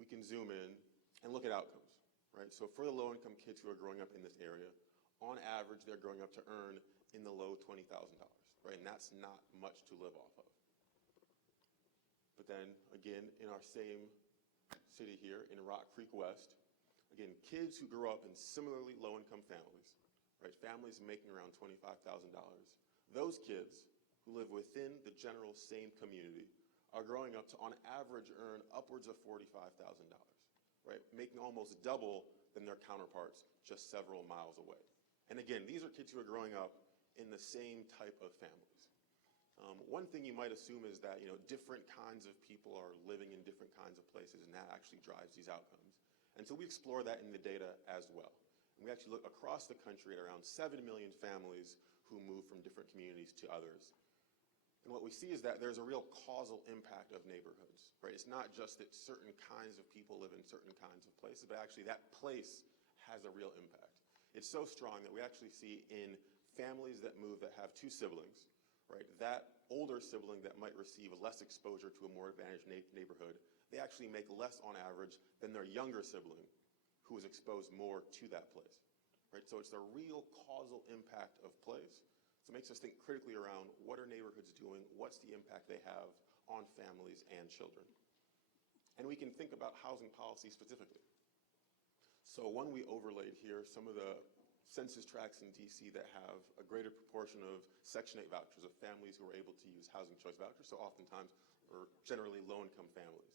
we can zoom in and look at outcomes, right? So for the low-income kids who are growing up in this area, on average, they're growing up to earn in the low $20,000, right? And that's not much to live off of. But then, again, in our same city here, in Rock Creek West, again, kids who grew up in similarly low-income families, right? Families making around $25,000. Those kids who live within the general same community are growing up to, on average, earn upwards of $45,000, right? Making almost double than their counterparts just several miles away. And again, these are kids who are growing up in the same type of families. One thing you might assume is that, different kinds of people are living in different kinds of places, and that actually drives these outcomes. And so we explore that in the data as well. And we actually look across the country at around 7 million families who move from different communities to others. And what we see is that there's a real causal impact of neighborhoods, right? It's not just that certain kinds of people live in certain kinds of places, but actually that place has a real impact. It's so strong that we actually see in families that move that have two siblings, right? That older sibling that might receive less exposure to a more advantaged neighborhood, they actually make less on average than their younger sibling who is exposed more to that place, right? So it's the real causal impact of place. So it makes us think critically around what are neighborhoods doing, what's the impact they have on families and children. And we can think about housing policy specifically. So one, we overlaid here some of the census tracts in DC that have a greater proportion of Section 8 vouchers, of families who are able to use housing choice vouchers, so oftentimes or generally low-income families.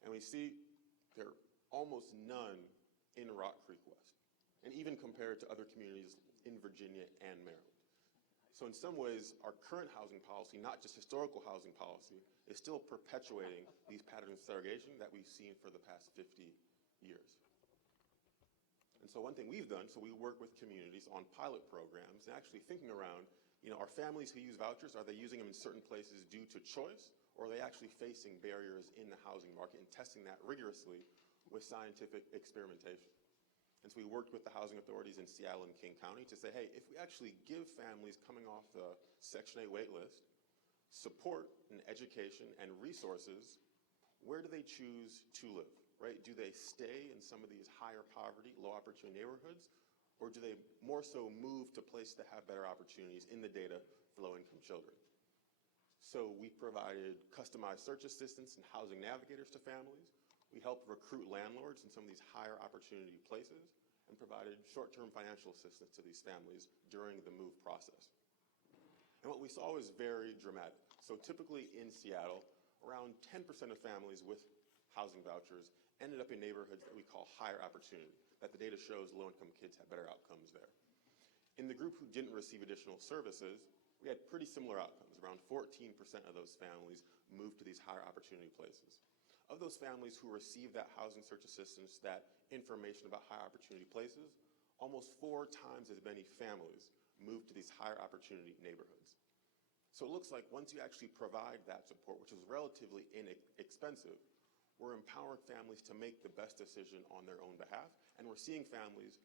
And we see there are almost none in Rock Creek West, and even compared to other communities in Virginia and Maryland. So in some ways, our current housing policy, not just historical housing policy, is still perpetuating these patterns of segregation that we've seen for the past 50 years. And so one thing we've done, so we work with communities on pilot programs and actually thinking around, are families who use vouchers, are they using them in certain places due to choice, or are they actually facing barriers in the housing market and testing that rigorously with scientific experimentation? And so we worked with the housing authorities in Seattle and King County to say, hey, if we actually give families coming off the Section 8 wait list support and education and resources, where do they choose to live? Right? Do they stay in some of these higher poverty, low opportunity neighborhoods, or do they more so move to places that have better opportunities in the data for low-income children? So we provided customized search assistance and housing navigators to families. We helped recruit landlords in some of these higher opportunity places and provided short-term financial assistance to these families during the move process. And what we saw was very dramatic. So typically in Seattle, around 10% of families with housing vouchers ended up in neighborhoods that we call higher opportunity, that the data shows low-income kids have better outcomes there. In the group who didn't receive additional services, we had pretty similar outcomes. Around 14% of those families moved to these higher opportunity places. Of those families who received that housing search assistance, that information about high opportunity places, almost 4 times as many families moved to these higher opportunity neighborhoods. So it looks like once you actually provide that support, which is relatively inexpensive, we're empowering families to make the best decision on their own behalf, and we're seeing families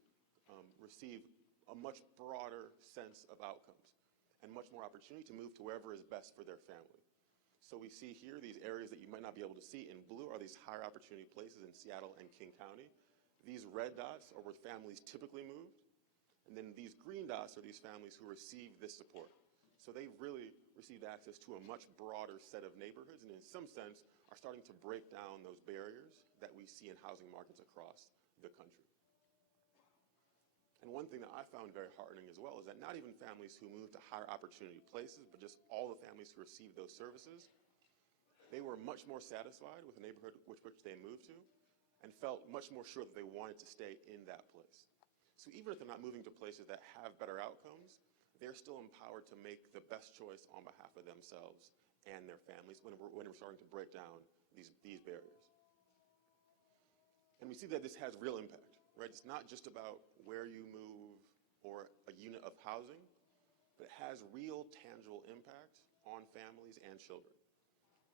receive a much broader sense of outcomes and much more opportunity to move to wherever is best for their family. So we see here these areas that you might not be able to see in blue are these higher opportunity places in Seattle and King County. These red dots are where families typically moved, and then these green dots are these families who receive this support. So they've really received access to a much broader set of neighborhoods and in some sense are starting to break down those barriers that we see in housing markets across the country. And one thing that I found very heartening as well is that not even families who moved to higher opportunity places, but just all the families who received those services, they were much more satisfied with the neighborhood which they moved to and felt much more sure that they wanted to stay in that place. So even if they're not moving to places that have better outcomes, they're still empowered to make the best choice on behalf of themselves and their families when we're starting to break down these barriers. And we see that this has real impact, right? It's not just about where you move or a unit of housing, but it has real tangible impact on families and children.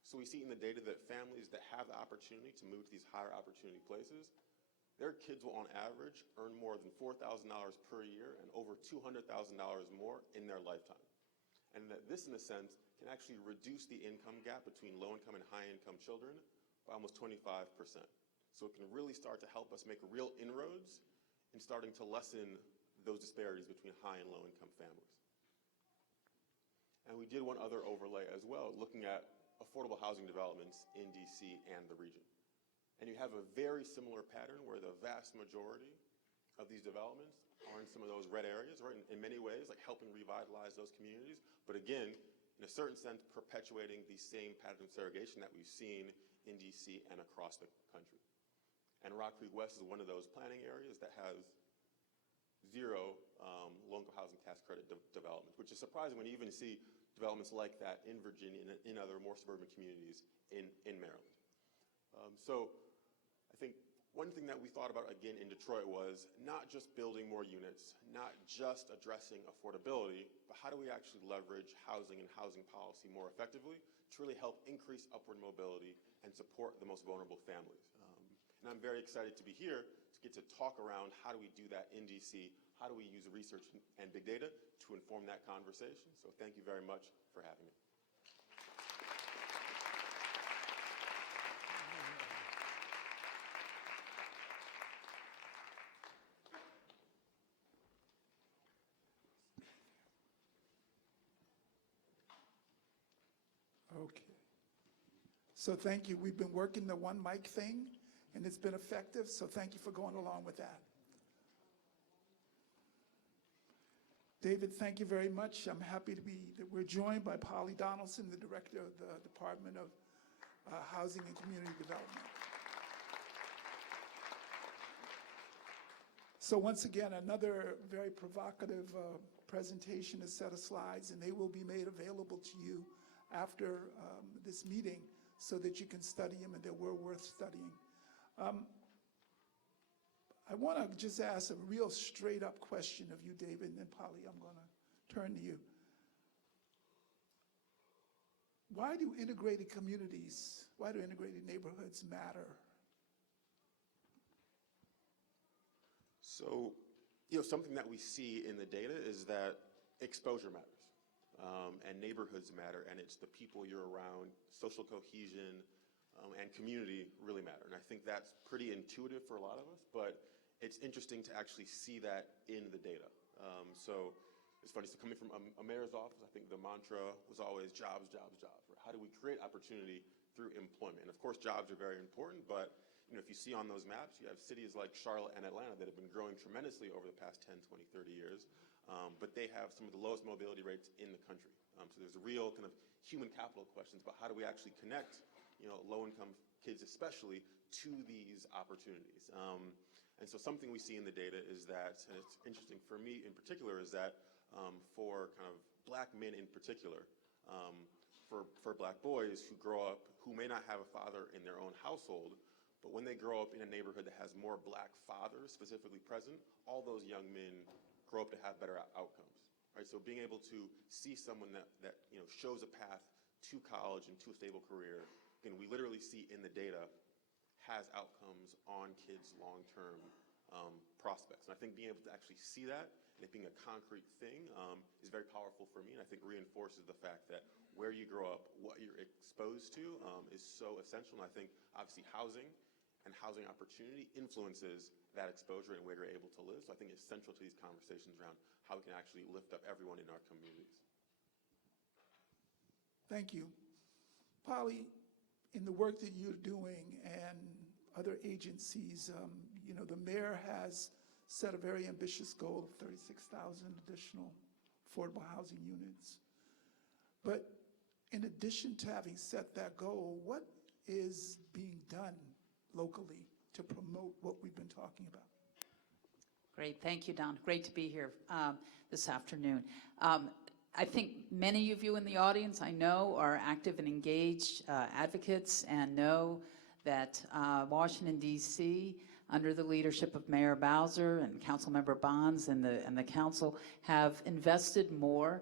So we see in the data that families that have the opportunity to move to these higher opportunity places, their kids will on average earn more than $4,000 per year and over $200,000 more in their lifetime. And that this, in a sense, can actually reduce the income gap between low-income and high-income children by almost 25%. So it can really start to help us make real inroads in starting to lessen those disparities between high and low-income families. And we did one other overlay as well, looking at affordable housing developments in DC and the region. And you have a very similar pattern where the vast majority of these developments are in some of those red areas, right? In many ways, like helping revitalize those communities. But again, in a certain sense, perpetuating the same pattern of segregation that we've seen in DC and across the country. And Rock Creek West is one of those planning areas that has zero low-income housing tax credit development, which is surprising when you even see developments like that in Virginia and in other more suburban communities in Maryland. So I think one thing that we thought about again in Detroit was not just building more units, not just addressing affordability, but how do we actually leverage housing and housing policy more effectively to really help increase upward mobility and support the most vulnerable families. And I'm very excited to be here to get to talk around how do we do that in DC, how do we use research and big data to inform that conversation. So thank you very much for having me. Okay. So thank you. We've been working the one mic thing, and it's been effective, so thank you for going along with that. David, thank you very much. I'm happy that we're joined by Polly Donaldson, the Director of the Department of Housing and Community Development. So once again, another very provocative presentation, a set of slides, and they will be made available to you after this meeting so that you can study them, and they were worth studying. I want to just ask a real straight-up question of you, David, and then Polly, I'm going to turn to you. Why do integrated communities, why do integrated neighborhoods matter? So, something that we see in the data is that exposure matters. And neighborhoods matter, and it's the people you're around, social cohesion, and community really matter. And I think that's pretty intuitive for a lot of us, but it's interesting to actually see that in the data. So it's funny, so coming from a mayor's office, I think the mantra was always jobs, jobs, jobs. Right? How do we create opportunity through employment? And of course, jobs are very important, but if you see on those maps, you have cities like Charlotte and Atlanta that have been growing tremendously over the past 10, 20, 30 years. But they have some of the lowest mobility rates in the country. So there's a real kind of human capital questions about how do we actually connect low-income kids especially, to these opportunities. And so something we see in the data is that, and it's interesting for me in particular, is that for kind of black men in particular, for black boys who grow up, who may not have a father in their own household, but when they grow up in a neighborhood that has more black fathers specifically present, all those young men grow up to have better outcomes, right? So being able to see someone that shows a path to college and to a stable career, again, we literally see in the data, has outcomes on kids' long-term prospects. And I think being able to actually see that, and it being a concrete thing, is very powerful for me, and I think reinforces the fact that where you grow up, what you're exposed to, is so essential. And I think, obviously, housing and housing opportunity influences that exposure and where you're able to live. So I think it's central to these conversations around how we can actually lift up everyone in our communities. Thank you. Polly, in the work that you're doing and other agencies, the mayor has set a very ambitious goal of 36,000 additional affordable housing units. But in addition to having set that goal, what is being done locally to promote what we've been talking about? Great, thank you, Don. Great to be here this afternoon. I think many of you in the audience, I know, are active and engaged advocates and know that Washington, D.C., under the leadership of Mayor Bowser and Councilmember Bonds and the council, have invested more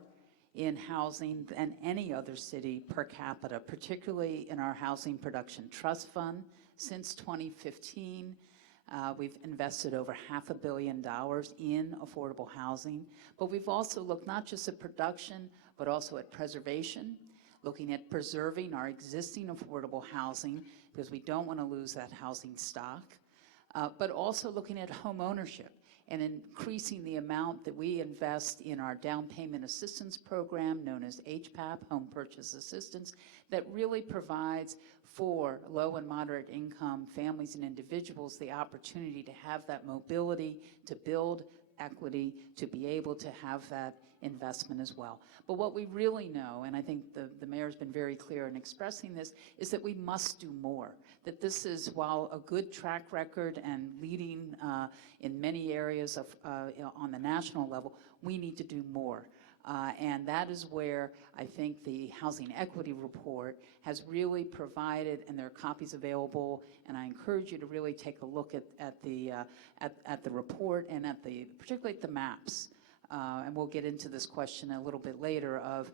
in housing than any other city per capita, particularly in our Housing Production Trust Fund. Since 2015, we've invested over $500 million in affordable housing, but we've also looked not just at production, but also at preservation, looking at preserving our existing affordable housing, because we don't want to lose that housing stock, but also looking at home ownership and increasing the amount that we invest in our down payment assistance program known as HPAP, Home Purchase Assistance, that really provides for low and moderate income families and individuals the opportunity to have that mobility, to build equity, to be able to have that investment as well. But what we really know, and I think the mayor's been very clear in expressing this, is that we must do more. That this is, while a good track record and leading in many areas of on the national level, we need to do more. And that is where I think the Housing Equity Report has really provided, and there are copies available, and I encourage you to really take a look at the report and particularly at the maps. And we'll get into this question a little bit later of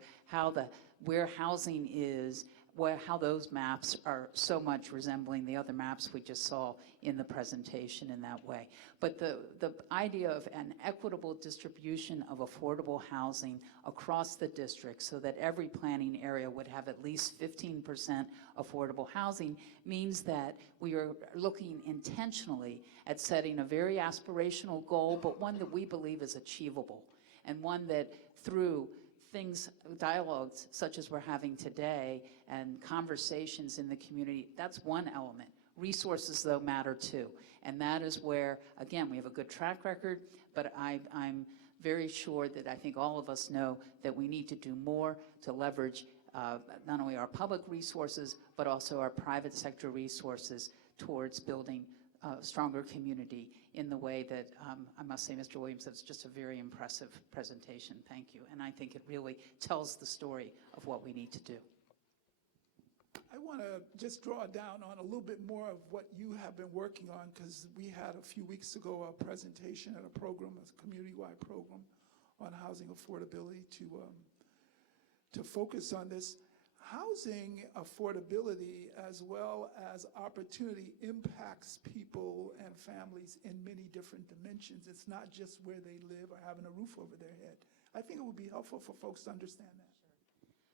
where housing is, how those maps are so much resembling the other maps we just saw in the presentation in that way. But the idea of an equitable distribution of affordable housing across the district so that every planning area would have at least 15% affordable housing means that we are looking intentionally at setting a very aspirational goal, but one that we believe is achievable, and one that through dialogues such as we're having today and conversations in the community, that's one element. Resources, though, matter too. And that is where, again, we have a good track record, but I'm very sure that I think all of us know that we need to do more to leverage not only our public resources, but also our private sector resources towards building a stronger community in the way that, I must say, Mr. Williams, that's just a very impressive presentation. Thank you. And I think it really tells the story of what we need to do. I want to just draw down on a little bit more of what you have been working on, because we had a few weeks ago a presentation at a program, a community-wide program on housing affordability to focus on this. Housing affordability as well as opportunity impacts people and families in many different dimensions. It's not just where they live or having a roof over their head. I think it would be helpful for folks to understand that.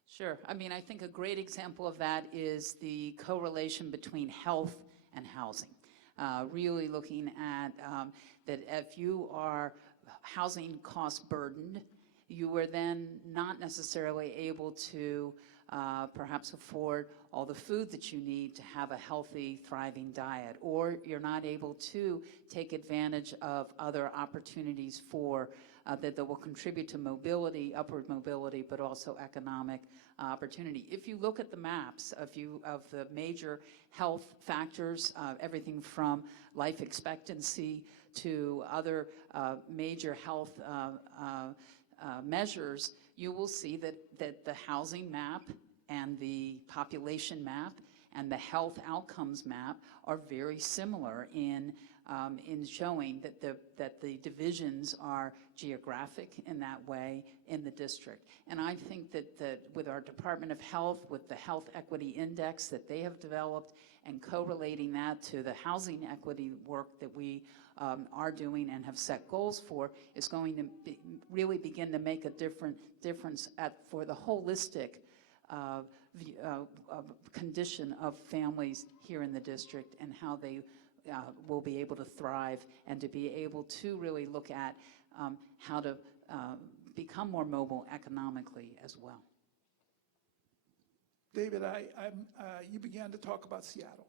Sure. I mean, I think a great example of that is the correlation between health and housing. Really looking at that if you are housing cost burdened, you are then not necessarily able to perhaps afford all the food that you need to have a healthy, thriving diet, or you're not able to take advantage of other opportunities for that will contribute to mobility, upward mobility, but also economic opportunity. If you look at the maps of the major health factors, everything from life expectancy to other major health measures, you will see that the housing map and the population map and the health outcomes map are very similar in showing that the divisions are geographic in that way in the district. And I think that with our Department of Health, with the Health Equity Index that they have developed, and correlating that to the housing equity work that we are doing and have set goals for, is going to really begin to make a difference for the holistic condition of families here in the district, and how they will be able to thrive, and to be able to really look at how to become more mobile economically as well. David, you began to talk about Seattle.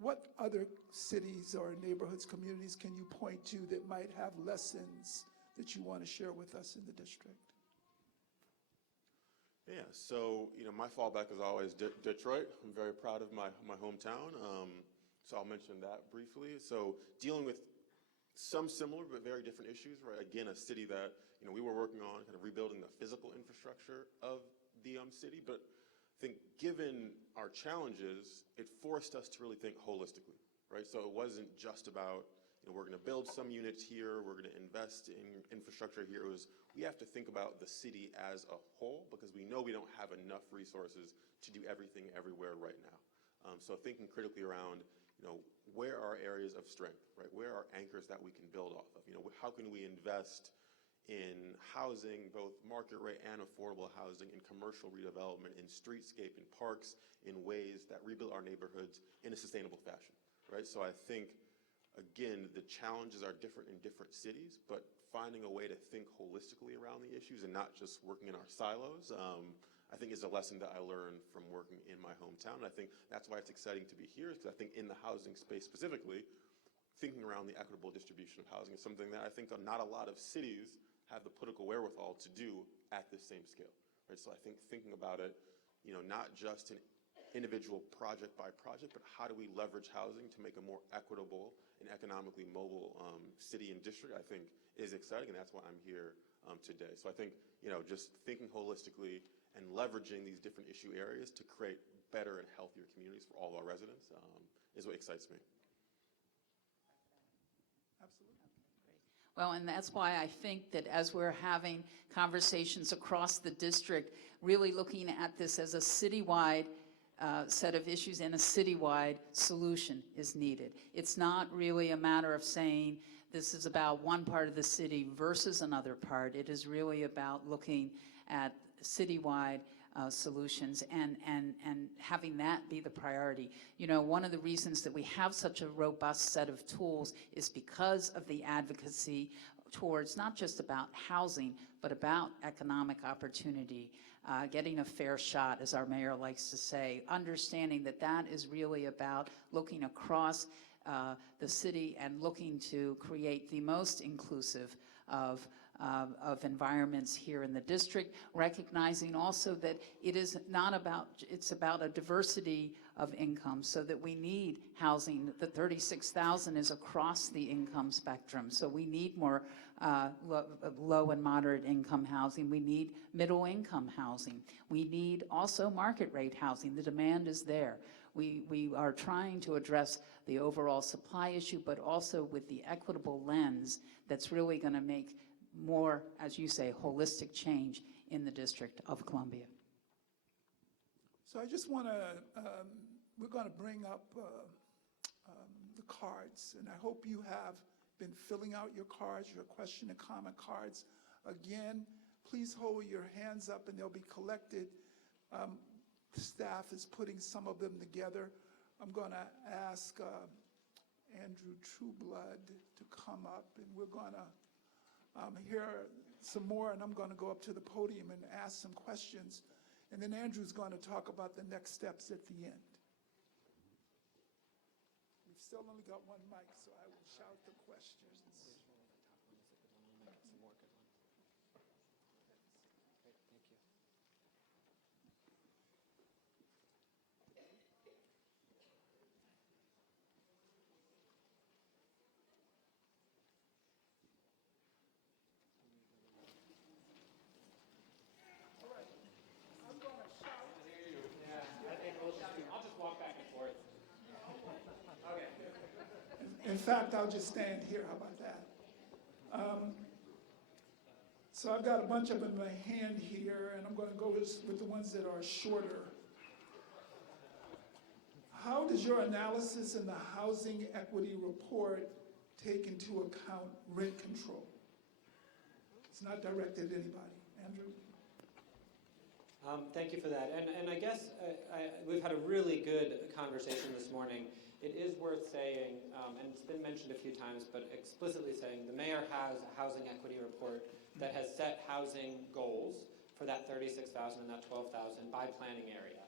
What other cities or neighborhoods, communities can you point to that might have lessons that you want to share with us in the district? Yeah, so my fallback is always Detroit. I'm very proud of my hometown, so I'll mention that briefly. So dealing with some similar but very different issues, right? Again, a city that we were working on, kind of rebuilding the physical infrastructure of the city, but I think given our challenges, it forced us to really think holistically, right? So it wasn't just about we're going to build some units here, we're going to invest in infrastructure here. It was, we have to think about the city as a whole, because we know we don't have enough resources to do everything everywhere right now. So thinking critically around, where are areas of strength, right? Where are anchors that we can build off of? How can we invest in housing, both market rate and affordable housing, in commercial redevelopment, in streetscape, in parks, in ways that rebuild our neighborhoods in a sustainable fashion, right? So I think, again, the challenges are different in different cities, but finding a way to think holistically around the issues and not just working in our silos, I think is a lesson that I learned from working in my hometown. And I think that's why it's exciting to be here, because I think in the housing space specifically, thinking around the equitable distribution of housing is something that I think not a lot of cities have the political wherewithal to do at this same scale, right? So I think thinking about it, not just an individual project by project, but how do we leverage housing to make a more equitable and economically mobile city and district, I think is exciting, and that's why I'm here today. So I think, just thinking holistically and leveraging these different issue areas to create better and healthier communities for all of our residents is what excites me. Absolutely. Well, and that's why I think that as we're having conversations across the district, really looking at this as a citywide set of issues and a citywide solution is needed. It's not really a matter of saying this is about one part of the city versus another part. It is really about looking at citywide solutions and having that be the priority. One of the reasons that we have such a robust set of tools is because of the advocacy towards not just about housing, but about economic opportunity, getting a fair shot, as our mayor likes to say, understanding that that is really about looking across the city and looking to create the most inclusive of environments here in the district, recognizing also that it is not about, it's about a diversity of income, so that we need housing. The 36,000 is across the income spectrum, so we need more low and moderate income housing. We need middle income housing. We need also market rate housing. The demand is there. We are trying to address the overall supply issue, but also with the equitable lens that's really going to make more, as you say, holistic change in the District of Columbia. So I just want to, we're going to bring up the cards, and I hope you have been filling out your cards, your question and comment cards. Again, please hold your hands up and they'll be collected. Staff is putting some of them together. I'm going to ask Andrew Trueblood to come up, and we're going to hear some more, and I'm going to go up to the podium and ask some questions, and then Andrew's going to talk about the next steps at the end. We've still only got one mic, so I will shout the questions. fact, I'll just stand here. How about that? So I've got a bunch of them in my hand here, and I'm going to go with the ones that are shorter. How does your analysis in the housing equity report take into account rent control? It's not directed at anybody. Andrew? Thank you for that. And I guess we've had a really good conversation this morning. It is worth saying, and it's been mentioned a few times, but explicitly saying the mayor has a housing equity report that has set housing goals for that 36,000 and that 12,000 by planning area.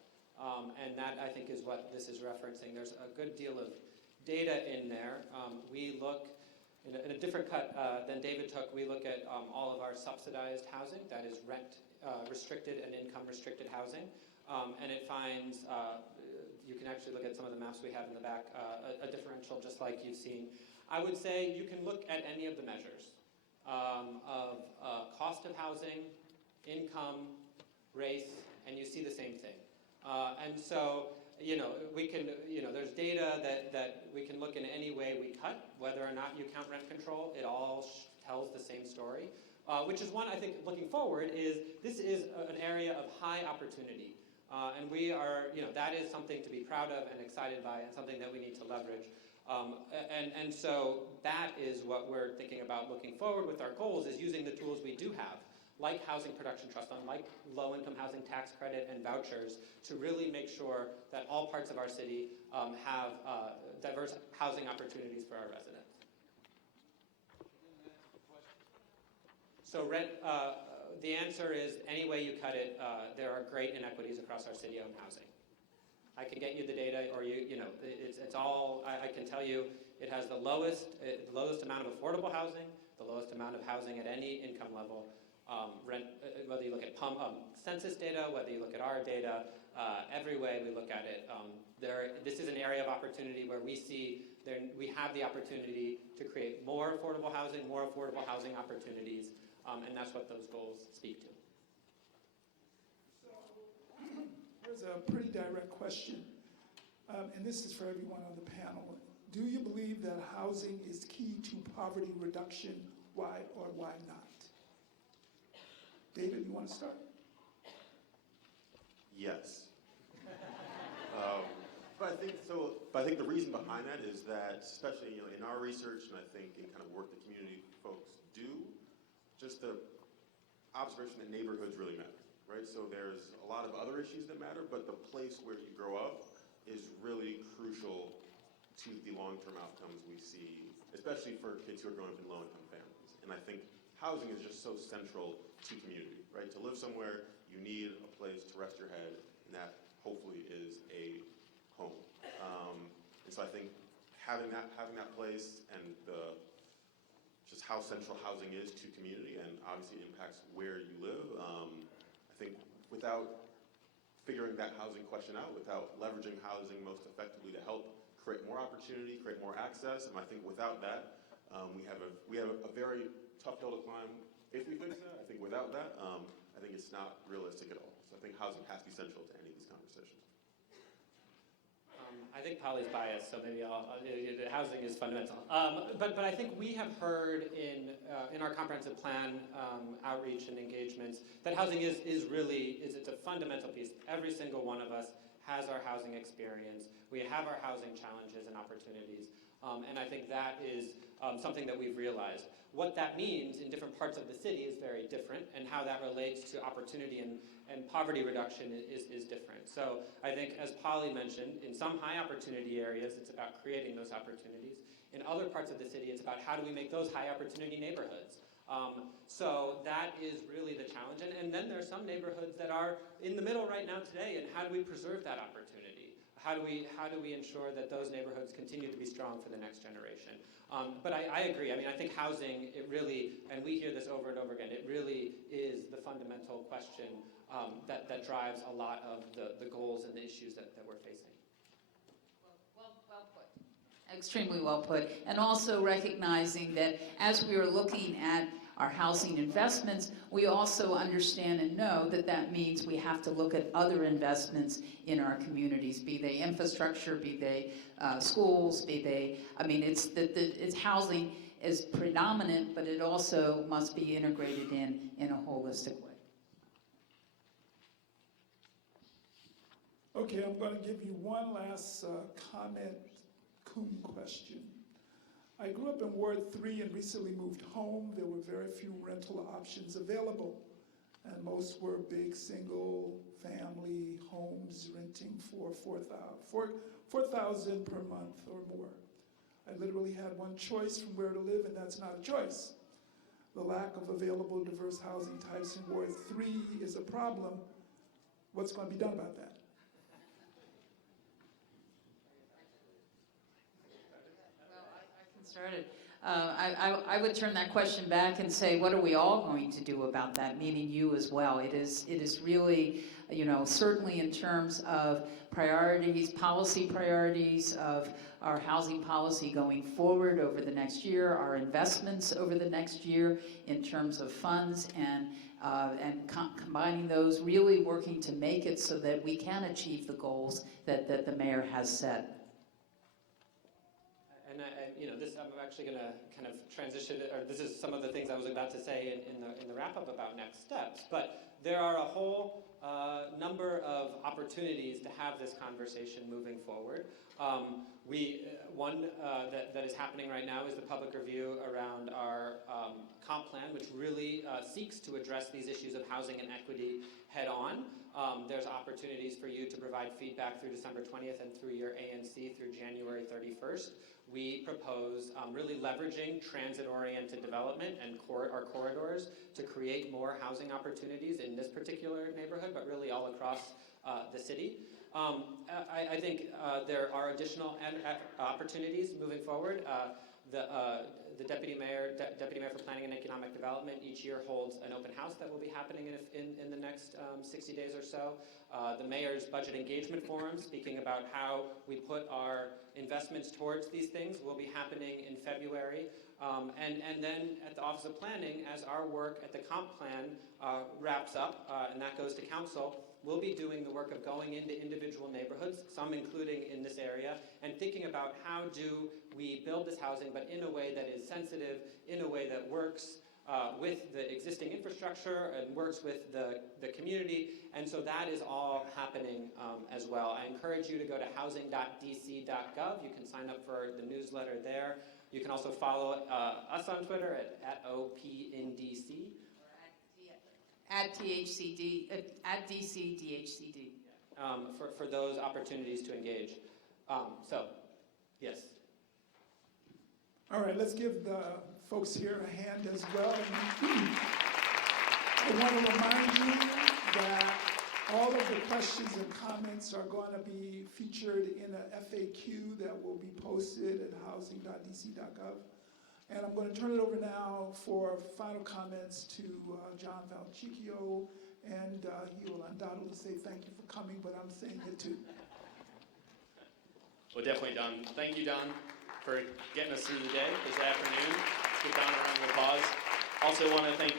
And that, I think, is what this is referencing. There's a good deal of data in there. We look, in a different cut than David took, we look at all of our subsidized housing, that is rent restricted and income restricted housing. And it finds, you can actually look at some of the maps we have in the back, a differential just like you've seen. I would say you can look at any of the measures of cost of housing, income, race, and you see the same thing. And so, we can, there's data that we can look in any way we cut, whether or not you count rent control, it all tells the same story. Which is one, I think, looking forward, is this is an area of high opportunity. And we are, that is something to be proud of and excited by and something that we need to leverage. And so that is what we're thinking about looking forward with our goals, is using the tools we do have, like Housing Production Trust Fund, like low-income housing tax credit and vouchers, to really make sure that all parts of our city have diverse housing opportunities for our residents. So the answer is, any way you cut it, there are great inequities across our city-owned housing. I can get you the data, or it's all. I can tell you, it has the lowest amount of affordable housing, the lowest amount of housing at any income level. Rent, whether you look at census data, whether you look at our data, every way we look at it, this is an area of opportunity where we see we have the opportunity to create more affordable housing opportunities. And that's what those goals speak to. So here's a pretty direct question, and this is for everyone on the panel. Do you believe that housing is key to poverty reduction? Why or why not? David, you want to start? Yes. But I think the reason behind that is that, especially in our research, and I think in kind of work the community folks do, just the observation that neighborhoods really matter, right? So there's a lot of other issues that matter, but the place where you grow up is really crucial to the long-term outcomes we see, especially for kids who are growing up in low-income families. And I think housing is just so central to community, right? To live somewhere, you need a place to rest your head, and that hopefully is a home. And so I think having that place and just how central housing is to community, and obviously it impacts where you live. I think without figuring that housing question out, without leveraging housing most effectively to help create more opportunity, create more access, and I think without that, we have a very tough hill to climb if we fix that. I think without that, I think it's not realistic at all. So I think housing has to be central to any of these conversations. I think Polly's biased, so maybe housing is fundamental. But I think we have heard in our comprehensive plan outreach and engagements that housing is it's a fundamental piece. Every single one of us has our housing experience. We have our housing challenges and opportunities, and I think that is something that we've realized. What that means in different parts of the city is very different, and how that relates to opportunity and poverty reduction is different. So I think, as Polly mentioned, in some high opportunity areas, it's about creating those opportunities. In other parts of the city, it's about how do we make those high opportunity neighborhoods. So that is really the challenge. And then there are some neighborhoods that are in the middle right now today, and how do we preserve that opportunity? How do we ensure that those neighborhoods continue to be strong for the next generation? But I agree. I mean, I think housing, it really, and we hear this over and over again, it really is the fundamental question that drives a lot of the goals and the issues that we're facing. Well put. Extremely well put. And also recognizing that as we are looking at our housing investments, we also understand and know that that means we have to look at other investments in our communities, be they infrastructure, be they schools, be they, I mean, it's housing is predominant, but it also must be integrated in a holistic way. Okay, I'm going to give you one last comment, question. I grew up in Ward 3 and recently moved home. There were very few rental options available, and most were big single-family homes renting for $4,000 per month or more. I literally had one choice from where to live, and that's not a choice. The lack of available diverse housing types in Ward 3 is a problem. What's going to be done about that? Started. I would turn that question back and say, what are we all going to do about that, meaning you as well? It is really, you know, certainly in terms of priorities, policy priorities of our housing policy going forward over the next year, our investments over the next year in terms of funds and combining those, really working to make it so that we can achieve the goals that the mayor has set. And you know, this I'm actually going to kind of transition, or this is some of the things I was about to say in the wrap up about next steps. But there are a whole number of opportunities to have this conversation moving forward. One that is happening right now is the public review around our comp plan, which really seeks to address these issues of housing and equity head on. There's opportunities for you to provide feedback through December 20th and through your ANC through January 31st. We propose really leveraging transit-oriented development and our corridors to create more housing opportunities in this particular neighborhood, but really all across the city. I think there are additional opportunities moving forward. The Deputy Mayor for Planning and Economic Development each year holds an open house that will be happening in the next 60 days or so. The Mayor's Budget Engagement Forum, speaking about how we put our investments towards these things, will be happening in February. And then at the Office of Planning, as our work at the comp plan wraps up, and that goes to council, we'll be doing the work of going into individual neighborhoods, some including in this area, and thinking about how do we build this housing, but in a way that is sensitive, in a way that works with the existing infrastructure and works with the community. And so that is all happening as well. I encourage you to go to housing.dc.gov. You can sign up for the newsletter there. You can also follow us on Twitter at OPINDC. At THCD, at DCDHCD. For those opportunities to engage. So, yes. All right, let's give the folks here a hand as well. I want to remind you that all of the questions and comments are going to be featured in an FAQ that will be posted at housing.dc.gov. And I'm going to turn it over now for final comments to John Valchicchio, and he will undoubtedly say thank you for coming, but I'm saying it too. Well, definitely, Don. Thank you, Don, for getting us through the day this afternoon. Let's give Don a round of applause. Also want to thank,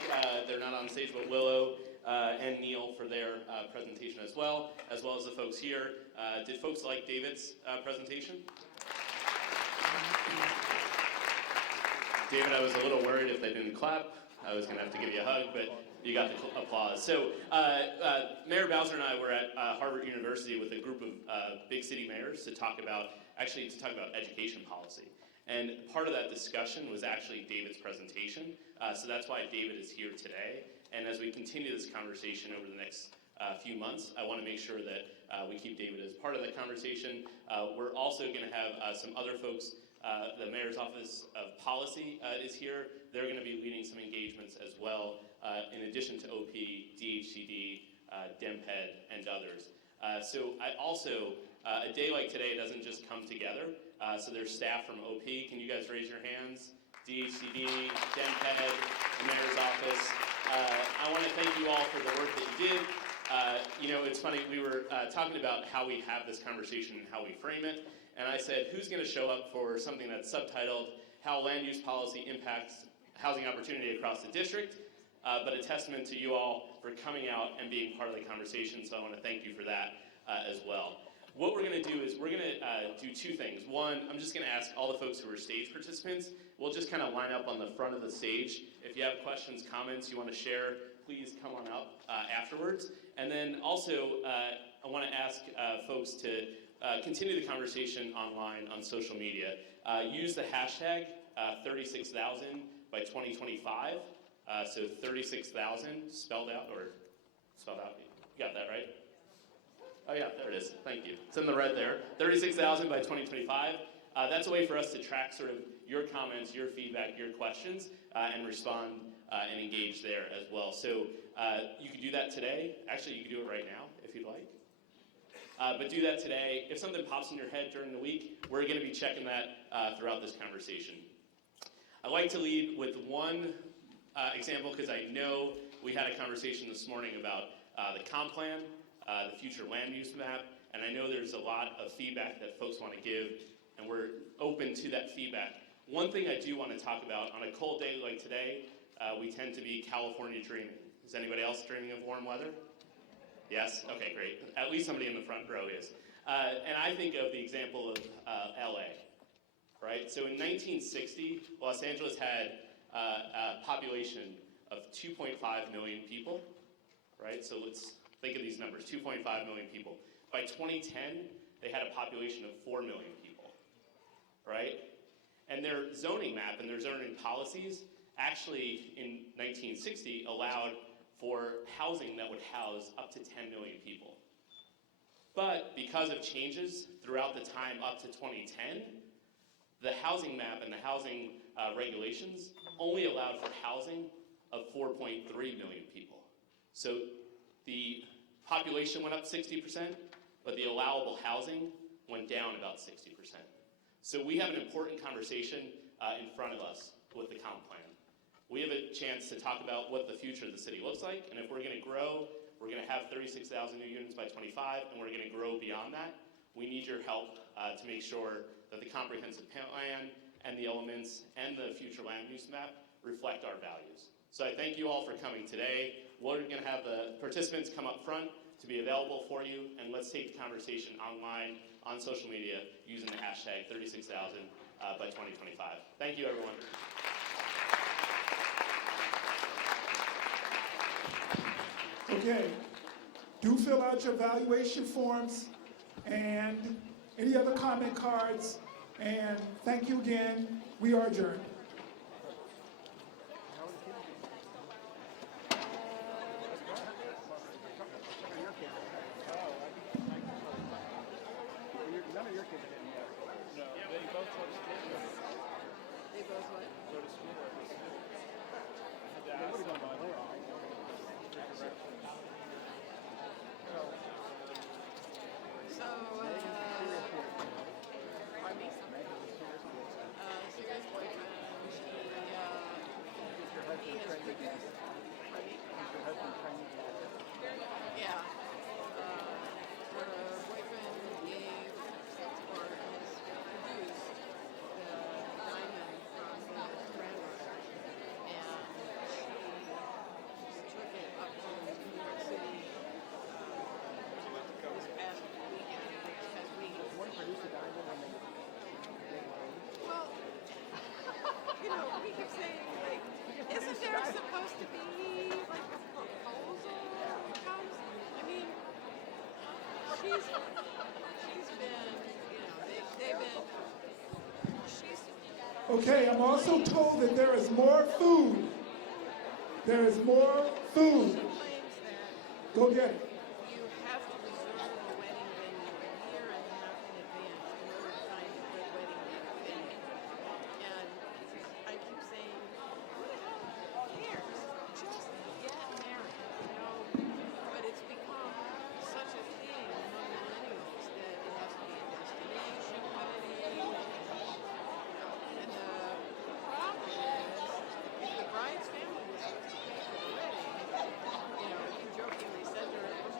they're not on stage, but Willow and Neil for their presentation as well as the folks here. Did folks like David's presentation? David, I was a little worried if they didn't clap. I was going to have to give you a hug, but you got the applause. So Mayor Bowser and I were at Harvard University with a group of big city mayors to talk about education policy. And part of that discussion was actually David's presentation. So that's why David is here today. And as we continue this conversation over the next few months, I want to make sure that we keep David as part of the conversation. We're also going to have some other folks. The Mayor's Office of Policy is here. They're going to be leading some engagements as well, in addition to OP, DHCD, DEMPED, and others. So I also, a day like today doesn't just come together. So there's staff from OP. Can you guys raise your hands? DHCD, DEMPED, the Mayor's Office. I want to thank you all for the work that you did. You know, it's funny, we were talking about how we have this conversation and how we frame it. And I said, who's going to show up for something that's subtitled, How Land Use Policy Impacts housing opportunity across the district, but a testament to you all for coming out and being part of the conversation, so I want to thank you for that as well. What we're going to do is we're going to do two things. One, I'm just going to ask all the folks who are stage participants, we'll just kind of line up on the front of the stage. If you have questions, comments you want to share, please come on up afterwards. And then also, I want to ask folks to continue the conversation online on social media. Use the hashtag 36,000 by 2025. So 36,000 spelled out, or spelled out. You got that right? Oh yeah, there it is. Thank you. It's in the red there. 36,000 by 2025. That's a way for us to track sort of your comments, your feedback, your questions, and respond and engage there as well. So you could do that today. Actually, you could do it right now if you'd like. But do that today. If something pops in your head during the week, we're going to be checking that throughout this conversation. I'd like to lead with one example because I know we had a conversation this morning about the comp plan, the future land use map, and I know there's a lot of feedback that folks want to give, and we're open to that feedback. One thing I do want to talk about, on a cold day like today, we tend to be California dreaming. Is anybody else dreaming of warm weather? Yes? Okay, great. At least somebody in the front row is. And I think of the example of LA, right? So in 1960, Los Angeles had a population of 2.5 million people, right? So let's think of these numbers, 2.5 million people. By 2010, they had a population of 4 million people, right? And their zoning map and their zoning policies actually in 1960 allowed for housing that would house up to 10 million people. But because of changes throughout the time up to 2010, the housing map and the housing regulations only allowed for housing of 4.3 million people. So the population went up 60%, but the allowable housing went down about 60%. So we have an important conversation in front of us with the comp plan. We have a chance to talk about what the future of the city looks like, and if we're going to grow, we're going to have 36,000 new units by 25, and we're going to grow beyond that. We need your help to make sure that the comprehensive plan and the elements and the future land use map reflect our values. So I thank you all for coming today. We're going to have the participants come up front to be available for you, and let's take the conversation online, on social media, using the hashtag 36,000 by 2025. Thank you, everyone. Okay, do fill out your evaluation forms and any other comment cards, and thank you again. We are adjourned. None of your kids are getting that. No, they both go to school. They both what? Go to school. They would have gone by there. So, pardon me? Serious boyfriend, he has produced, pardon me? Yeah. Her boyfriend gave, or has produced the diamond from his grandmother, and she took it up home to New York City this past weekend, this past week. Well, you know, we keep saying, like, isn't there supposed to be, like, a proposal that comes? I mean, she's been, you know, they've been, she's... Okay, I'm also told that there is more food. There is more food. She claims that Go get it. you have to reserve a wedding venue a year and a half in advance in order to find a good wedding venue. And I keep saying, who the hell cares? Just get married, you know? But it's become such a thing among millennials that it has to be a destination wedding. And the problem is, if the bride's family was supposed to pay for the wedding, you know, you jokingly said to her,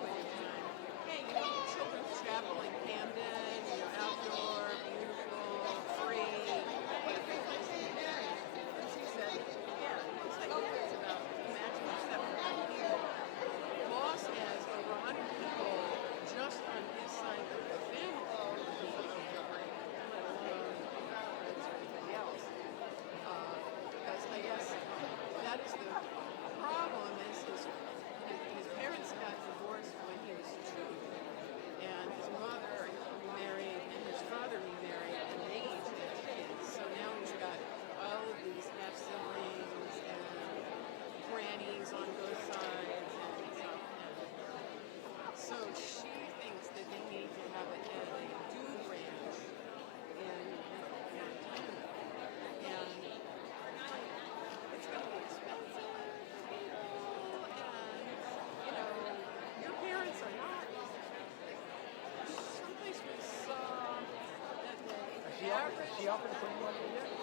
She offered to put you on the